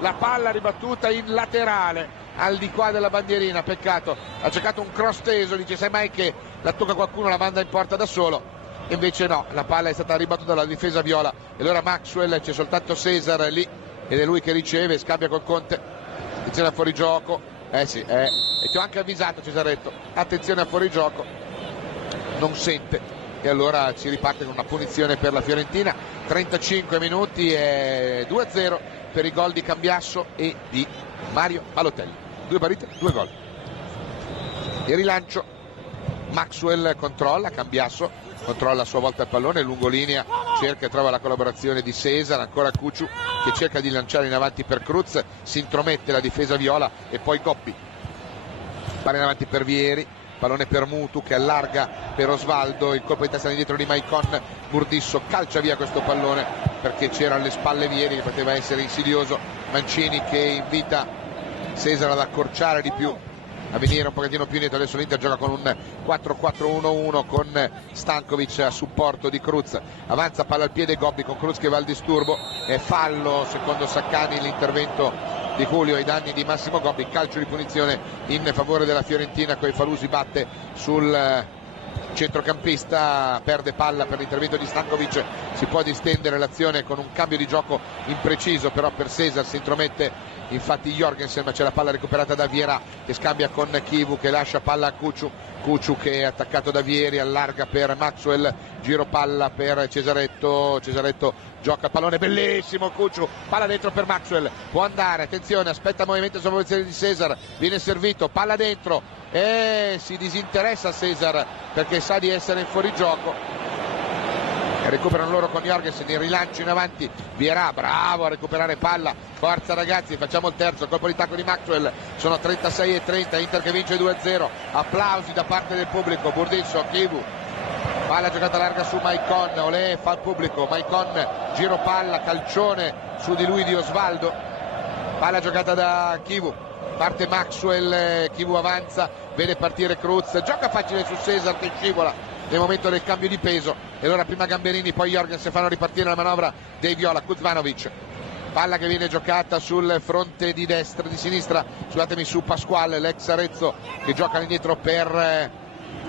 la palla ribattuta in laterale al di qua della bandierina, peccato, ha cercato un cross teso, dice sai mai che la tocca qualcuno, la manda in porta da solo, invece no, la palla è stata ribattuta dalla difesa viola e allora Maxwell, c'è soltanto Cesar lì ed è lui che riceve, scambia col Conte, attenzione a fuorigioco, sì, e ti ho anche avvisato Cesaretto, attenzione a fuorigioco, non sente e allora si riparte con una punizione per la Fiorentina. 35 minuti e 2-0 per i gol di Cambiasso e di Mario Balotelli, 2 partite, 2 gol. Il rilancio, Maxwell controlla, Cambiasso controlla a sua volta il pallone, lungolinea, cerca e trova la collaborazione di Cesar, ancora Cuciu che cerca di lanciare in avanti per Cruz, si intromette la difesa viola e poi Goppi, palla in avanti per Vieri, pallone per Mutu che allarga per Osvaldo, il colpo di testa indietro di Maicon, Burdisso calcia via questo pallone perché c'era alle spalle Vieri che poteva essere insidioso, Mancini che invita Cesar ad accorciare di più, a venire un pochettino più indietro, adesso l'Inter gioca con un 4-4-1-1 con Stankovic a supporto di Cruz, avanza palla al piede Gobbi con Cruz che va al disturbo, è fallo secondo Saccani l'intervento di Julio ai danni di Massimo Gobbi, calcio di punizione in favore della Fiorentina, Coifalusi batte sul centrocampista, perde palla per l'intervento di Stankovic, si può distendere l'azione con un cambio di gioco impreciso però per Cesar, si intromette infatti Jorgensen ma c'è la palla recuperata da Vierà che scambia con Chivu che lascia palla a Cuciu, Cuciu che è attaccato da Vieri, allarga per Maxwell, giro palla per Cesaretto, Cesaretto gioca pallone bellissimo, Cuciu, palla dentro per Maxwell, può andare, attenzione, aspetta il movimento sulla posizione di Cesar, viene servito, palla dentro e si disinteressa Cesar perché sa di essere in fuorigioco. Recuperano loro con Jorgensen, il rilancio in avanti, Vierà bravo a recuperare palla, forza ragazzi, facciamo il terzo, colpo di tacco di Maxwell, sono 36-30, Inter che vince 2-0, applausi da parte del pubblico, Burdisso, Chivu, palla giocata larga su Maicon, olè fa il pubblico, Maicon giro palla, calcione su di lui di Osvaldo, palla giocata da Chivu, parte Maxwell, Chivu avanza, vede partire Cruz, gioca facile su Cesar che scivola nel momento del cambio di peso e allora prima Gamberini poi Jorgensen fanno ripartire la manovra dei viola, Kuzmanovic, palla che viene giocata sul fronte di destra, di sinistra, scusatemi, su Pasquale, l'ex Arezzo che gioca indietro per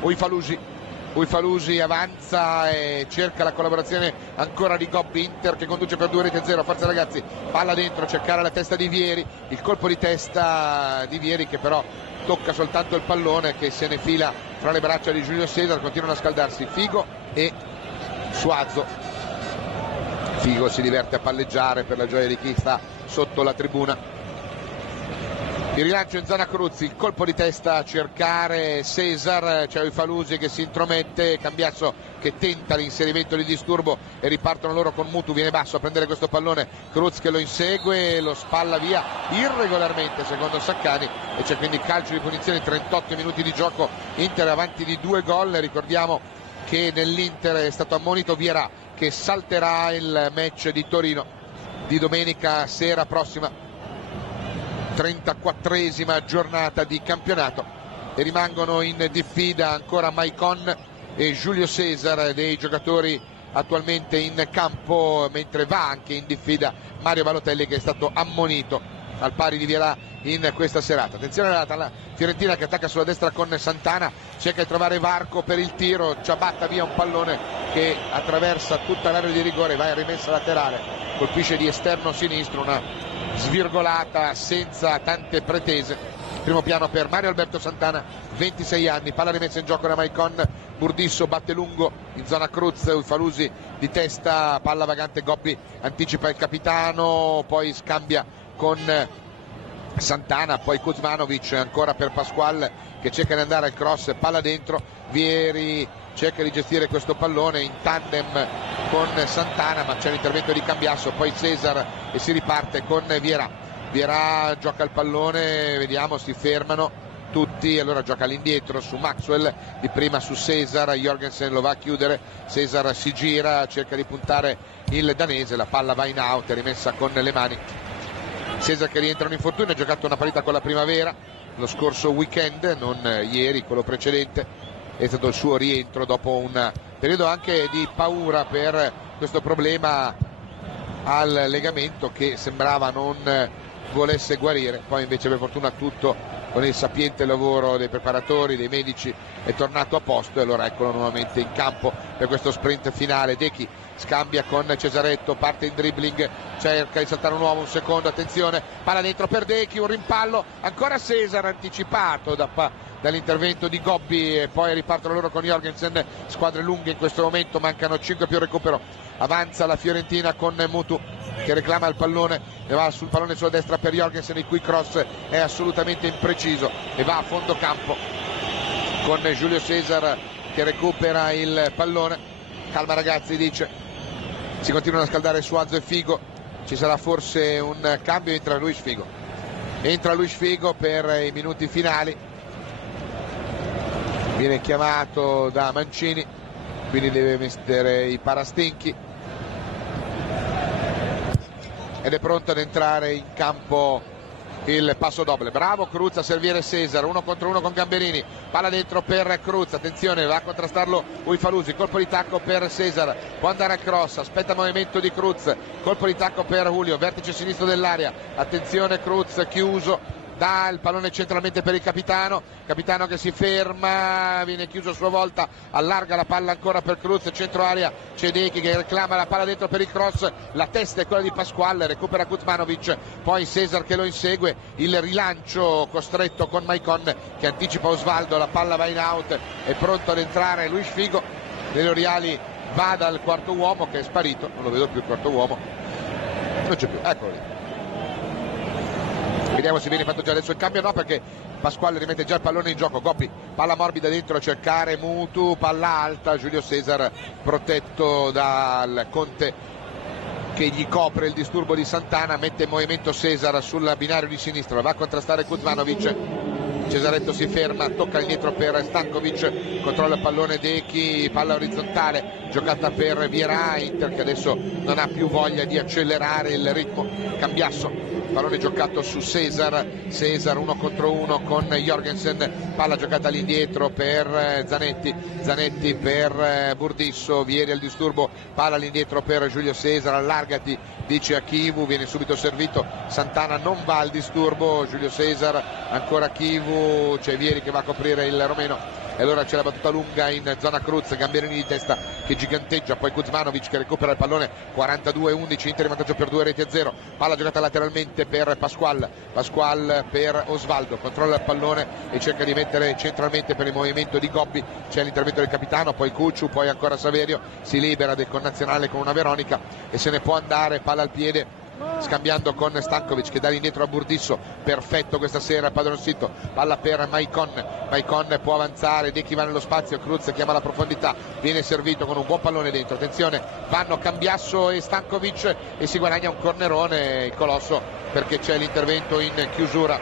Uifalusi avanza e cerca la collaborazione ancora di Gobbi, Inter che conduce per 2-0, forza ragazzi, palla dentro, cercare la testa di Vieri, il colpo di testa di Vieri che però tocca soltanto il pallone che se ne fila fra le braccia di Giulio Cesar, continuano a scaldarsi Figo e Suazo. Figo si diverte a palleggiare per la gioia di chi sta sotto la tribuna. Il rilancio in zona Cruz, il colpo di testa a cercare Cesar, c'è Uifalusi che si intromette, Cambiasso che tenta l'inserimento di disturbo e ripartono loro con Mutu, viene basso a prendere questo pallone, Cruz che lo insegue, lo spalla via irregolarmente secondo Saccani e c'è quindi calcio di punizione, 38 minuti di gioco, Inter avanti di 2 gol, ricordiamo che nell'Inter è stato ammonito Vierà che salterà il match di Torino di domenica sera prossima, 34esima giornata di campionato e rimangono in diffida ancora Maicon e Giulio Cesar dei giocatori attualmente in campo, mentre va anche in diffida Mario Balotelli che è stato ammonito al pari di Vierà in questa serata. Attenzione alla Fiorentina che attacca sulla destra con Santana, cerca di trovare varco per il tiro, ciabatta via un pallone che attraversa tutta l'area di rigore, va in rimessa laterale, colpisce di esterno sinistro, una svirgolata senza tante pretese primo piano per Mario Alberto Santana, 26 anni, palla rimessa in gioco da Maicon, Burdisso batte lungo in zona Cruz, Ufalusi di testa, palla vagante, Gobbi anticipa il capitano, poi scambia con Santana, poi Kuzmanovic ancora per Pasqual che cerca di andare al cross, palla dentro, Vieri cerca di gestire questo pallone in tandem con Santana, ma c'è l'intervento di Cambiasso, poi Cesar e si riparte con Vierà gioca il pallone, vediamo, si fermano tutti, allora gioca all'indietro su Maxwell, di prima su Cesar, Jorgensen lo va a chiudere, Cesar si gira, cerca di puntare il danese, la palla va in out, è rimessa con le mani. Cesar che rientra in infortunio, ha giocato una partita con la Primavera lo scorso weekend, non ieri, quello precedente, è stato il suo rientro dopo un periodo anche di paura per questo problema al legamento che sembrava non volesse guarire, poi invece per fortuna tutto con il sapiente lavoro dei preparatori, dei medici è tornato a posto e allora eccolo nuovamente in campo per questo sprint finale. Dechi scambia con Cesaretto, parte in dribbling, cerca di saltare un uomo, un secondo, attenzione, palla dentro per Dechi, un rimpallo, ancora Cesar anticipato dall'intervento di Gobbi e poi ripartono loro con Jorgensen, squadre lunghe in questo momento, mancano 5 più recupero, avanza la Fiorentina con Mutu che reclama il pallone e va sul pallone sulla destra per Jorgensen, il cui cross è assolutamente impreciso e va a fondo campo con Giulio Cesar che recupera il pallone. Calma ragazzi, dice, si continuano a scaldare Suazo e Figo, ci sarà forse un cambio, entra Luis Figo per i minuti finali, viene chiamato da Mancini, quindi deve mettere i parastinchi ed è pronto ad entrare in campo il passo doble. Bravo Cruz a servire Cesar, 1 contro 1 con Gamberini, palla dentro per Cruz, attenzione, va a contrastarlo Uifalusi, colpo di tacco per Cesar, può andare al cross, aspetta il movimento di Cruz, colpo di tacco per Julio, vertice sinistro dell'area, attenzione Cruz chiuso, dà il pallone centralmente per il capitano che si ferma, viene chiuso a sua volta, allarga la palla ancora per Cruz, centro area, Cedecchi che reclama la palla dentro per il cross, la testa è quella di Pasquale, recupera Kuzmanovic, poi Cesar che lo insegue, il rilancio costretto con Maicon che anticipa Osvaldo, la palla va in out, è pronto ad entrare Luis Figo, Lelio Riali va dal quarto uomo che è sparito, non lo vedo più il quarto uomo, non c'è più, eccolo lì. Vediamo se viene fatto già adesso il cambio, no, perché Pasquale rimette già il pallone in gioco. Gobbi, palla morbida dentro a cercare Mutu, palla alta, Giulio Cesar protetto dal Conte che gli copre il disturbo di Santana, mette in movimento Cesar sul binario di sinistra, va a contrastare Kuzmanovic, Cesaretto si ferma, tocca indietro per Stankovic, controlla il pallone Dechi, palla orizzontale giocata per Vierà, Inter che adesso non ha più voglia di accelerare il ritmo. Cambiasso, pallone giocato su Cesar 1 contro 1 con Jorgensen, palla giocata all'indietro per Zanetti per Burdisso, Vieri al disturbo, palla all'indietro per Giulio Cesar, allargati dice a Chivu, viene subito servito, Santana non va al disturbo, Giulio Cesar, ancora Chivu, c'è Vieri che va a coprire il romeno e allora c'è la battuta lunga in zona Cruz, Gamberini di testa che giganteggia, poi Kuzmanovic che recupera il pallone, 42-11, Inter in vantaggio per 2-0, palla giocata lateralmente per Pasqual per Osvaldo, controlla il pallone e cerca di mettere centralmente per il movimento di Gobbi, c'è l'intervento del capitano, poi Cucciu, poi ancora Saverio, si libera del connazionale con una Veronica e se ne può andare, palla al piede scambiando con Stankovic che dà indietro a Burdisso, perfetto questa sera padroncito, palla per Maicon può avanzare, Dechi va nello spazio, Cruz chiama la profondità, viene servito con un buon pallone dentro, attenzione, vanno Cambiasso e Stankovic e si guadagna un cornerone il Colosso perché c'è l'intervento in chiusura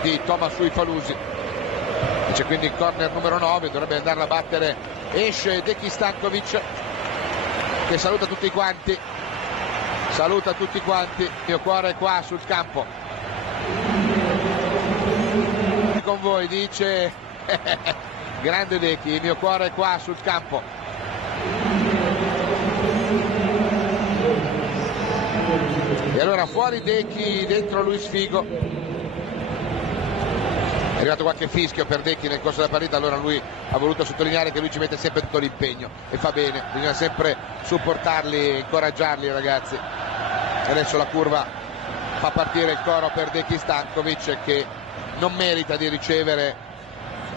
di Thomas Uifalusi, c'è quindi il corner numero 9, dovrebbe andarla a battere, esce Dechi Stankovic che saluta tutti quanti, il mio cuore è qua sul campo con voi, dice grande Dechi, il mio cuore è qua sul campo. E allora fuori Dechi, dentro Luis Figo, è arrivato qualche fischio per Dechi nel corso della partita, allora lui ha voluto sottolineare che lui ci mette sempre tutto l'impegno e fa bene, bisogna sempre supportarli, incoraggiarli ragazzi. E adesso la curva fa partire il coro per Dechi Stankovic che non merita di ricevere.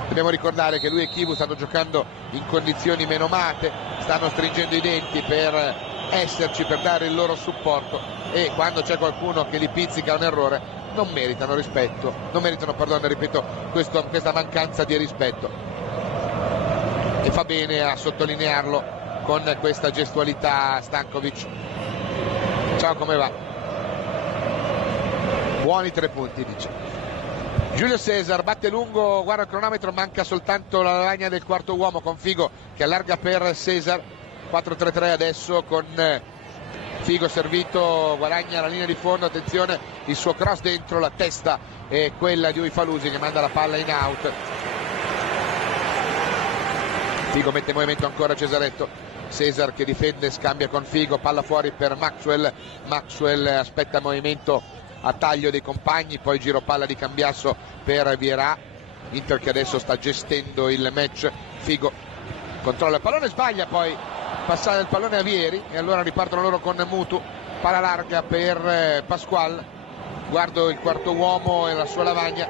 Dobbiamo ricordare che lui e Chivu stanno giocando in condizioni menomate, stanno stringendo i denti per esserci, per dare il loro supporto, e quando c'è qualcuno che li pizzica un errore non meritano rispetto, non meritano, perdono, ripeto, questa mancanza di rispetto, e fa bene a sottolinearlo con questa gestualità Stankovic. Ciao, come va? Buoni 3 punti, dice. Giulio Cesar batte lungo, guarda il cronometro, manca soltanto la lavagna del quarto uomo con Figo che allarga per Cesar. 4-3-3 adesso con Figo servito, guadagna la linea di fondo, attenzione, il suo cross dentro, la testa è quella di Uifalusi che manda la palla in out. Figo mette in movimento ancora Cesaretto, Cesar che difende, scambia con Figo, palla fuori per Maxwell, Maxwell aspetta il movimento a taglio dei compagni, poi giro palla di Cambiasso per Vierà. Inter che adesso sta gestendo il match. Figo controlla il pallone, sbaglia poi passare il pallone a Vieri e allora ripartono loro con Mutu, palla larga per Pasqual. Guardo il quarto uomo e la sua lavagna,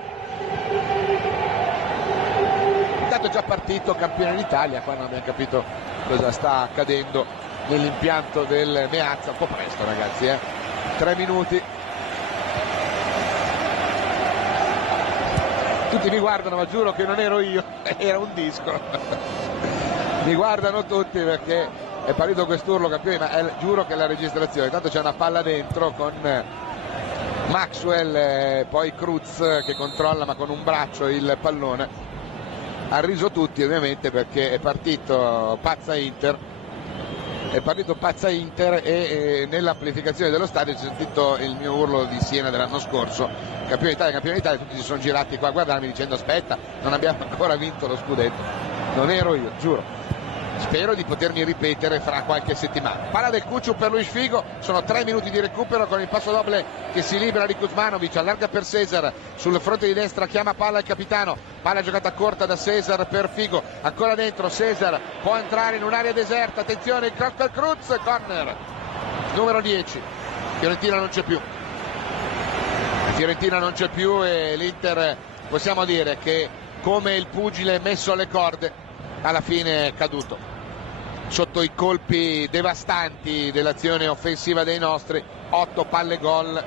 intanto è già partito campione d'Italia. Qua non abbiamo capito cosa sta accadendo nell'impianto del Meazza, un po' presto ragazzi, 3 minuti. Tutti mi guardano, ma giuro che non ero io, era un disco. Mi guardano tutti perché è partito quest'urlo campione, ma giuro che è la registrazione. Intanto c'è una palla dentro con Maxwell, poi Cruz che controlla ma con un braccio il pallone. Ha riso tutti ovviamente perché è partito pazza Inter. È partito pazza Inter e nell'amplificazione dello stadio si è sentito il mio urlo di Siena dell'anno scorso, campione d'Italia, tutti si sono girati qua a guardarmi dicendo aspetta, non abbiamo ancora vinto lo scudetto. Non ero io, giuro. Spero di potermi ripetere fra qualche settimana. Palla del Cucciu per Luis Figo, sono 3 minuti di recupero con il passo doble che si libera di Kuzmanovic, allarga per Cesar, sul fronte di destra chiama palla il capitano, palla giocata corta da Cesar per Figo, ancora dentro Cesar, può entrare in un'area deserta, attenzione il cross per Cruz, corner, numero 10, Fiorentina non c'è più. Fiorentina non c'è più e l'Inter possiamo dire che come il pugile messo alle corde alla fine è caduto sotto i colpi devastanti dell'azione offensiva dei nostri. 8 palle gol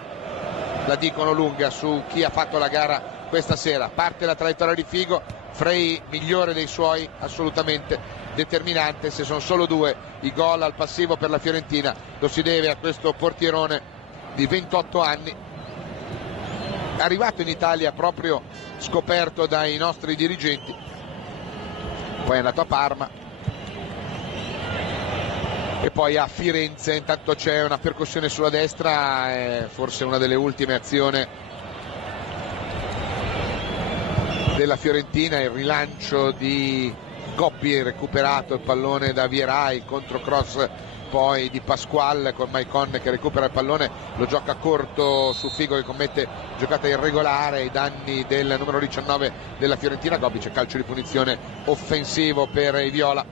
la dicono lunga su chi ha fatto la gara questa sera. Parte la traiettoria di Figo, Frey migliore dei suoi, assolutamente determinante. Se sono solo 2 i gol al passivo per la Fiorentina lo si deve a questo portierone di 28 anni, arrivato in Italia proprio scoperto dai nostri dirigenti, poi è andato a Parma e poi a Firenze. Intanto c'è una percussione sulla destra, forse una delle ultime azioni della Fiorentina, il rilancio di Goppi, recuperato il pallone da Vierà, il controcross poi di Pasqual con Maicon che recupera il pallone, lo gioca corto su Figo che commette giocata irregolare ai danni del numero 19 della Fiorentina. Goppi, c'è calcio di punizione offensivo per i viola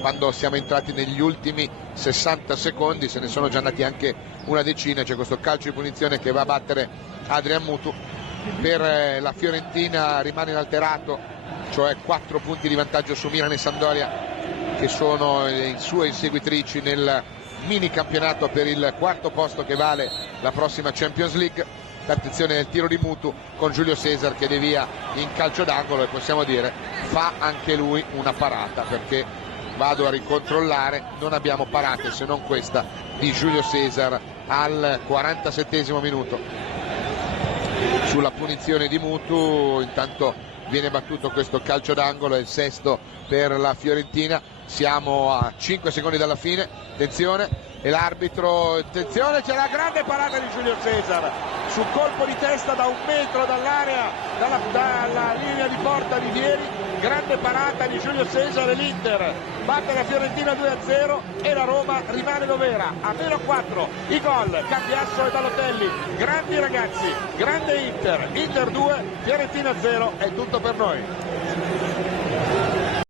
quando siamo entrati negli ultimi 60 secondi, se ne sono già andati anche una decina. C'è questo calcio di punizione che va a battere Adrian Mutu. Per la Fiorentina rimane inalterato, cioè 4 punti di vantaggio su Milan e Sampdoria che sono le sue inseguitrici nel mini campionato per il 4° posto che vale la prossima Champions League. Attenzione al tiro di Mutu con Giulio Cesar che devia in calcio d'angolo e possiamo dire fa anche lui una parata, perché vado a ricontrollare, non abbiamo parate se non questa di Giulio Cesar al 47° minuto sulla punizione di Mutu. Intanto viene battuto questo calcio d'angolo, è il 6° per la Fiorentina. Siamo a 5 secondi dalla fine, attenzione, e l'arbitro, attenzione, c'è la grande parata di Giulio Cesar su colpo di testa da 1 metro dall'area, dalla linea di porta di Vieri. Grande parata di Giulio Cesar e l'Inter batte la Fiorentina 2-0 e la Roma rimane dove era, a -4. I gol Cambiasso e Balotelli, grandi ragazzi, grande Inter, Inter 2, Fiorentina 0, è tutto per noi.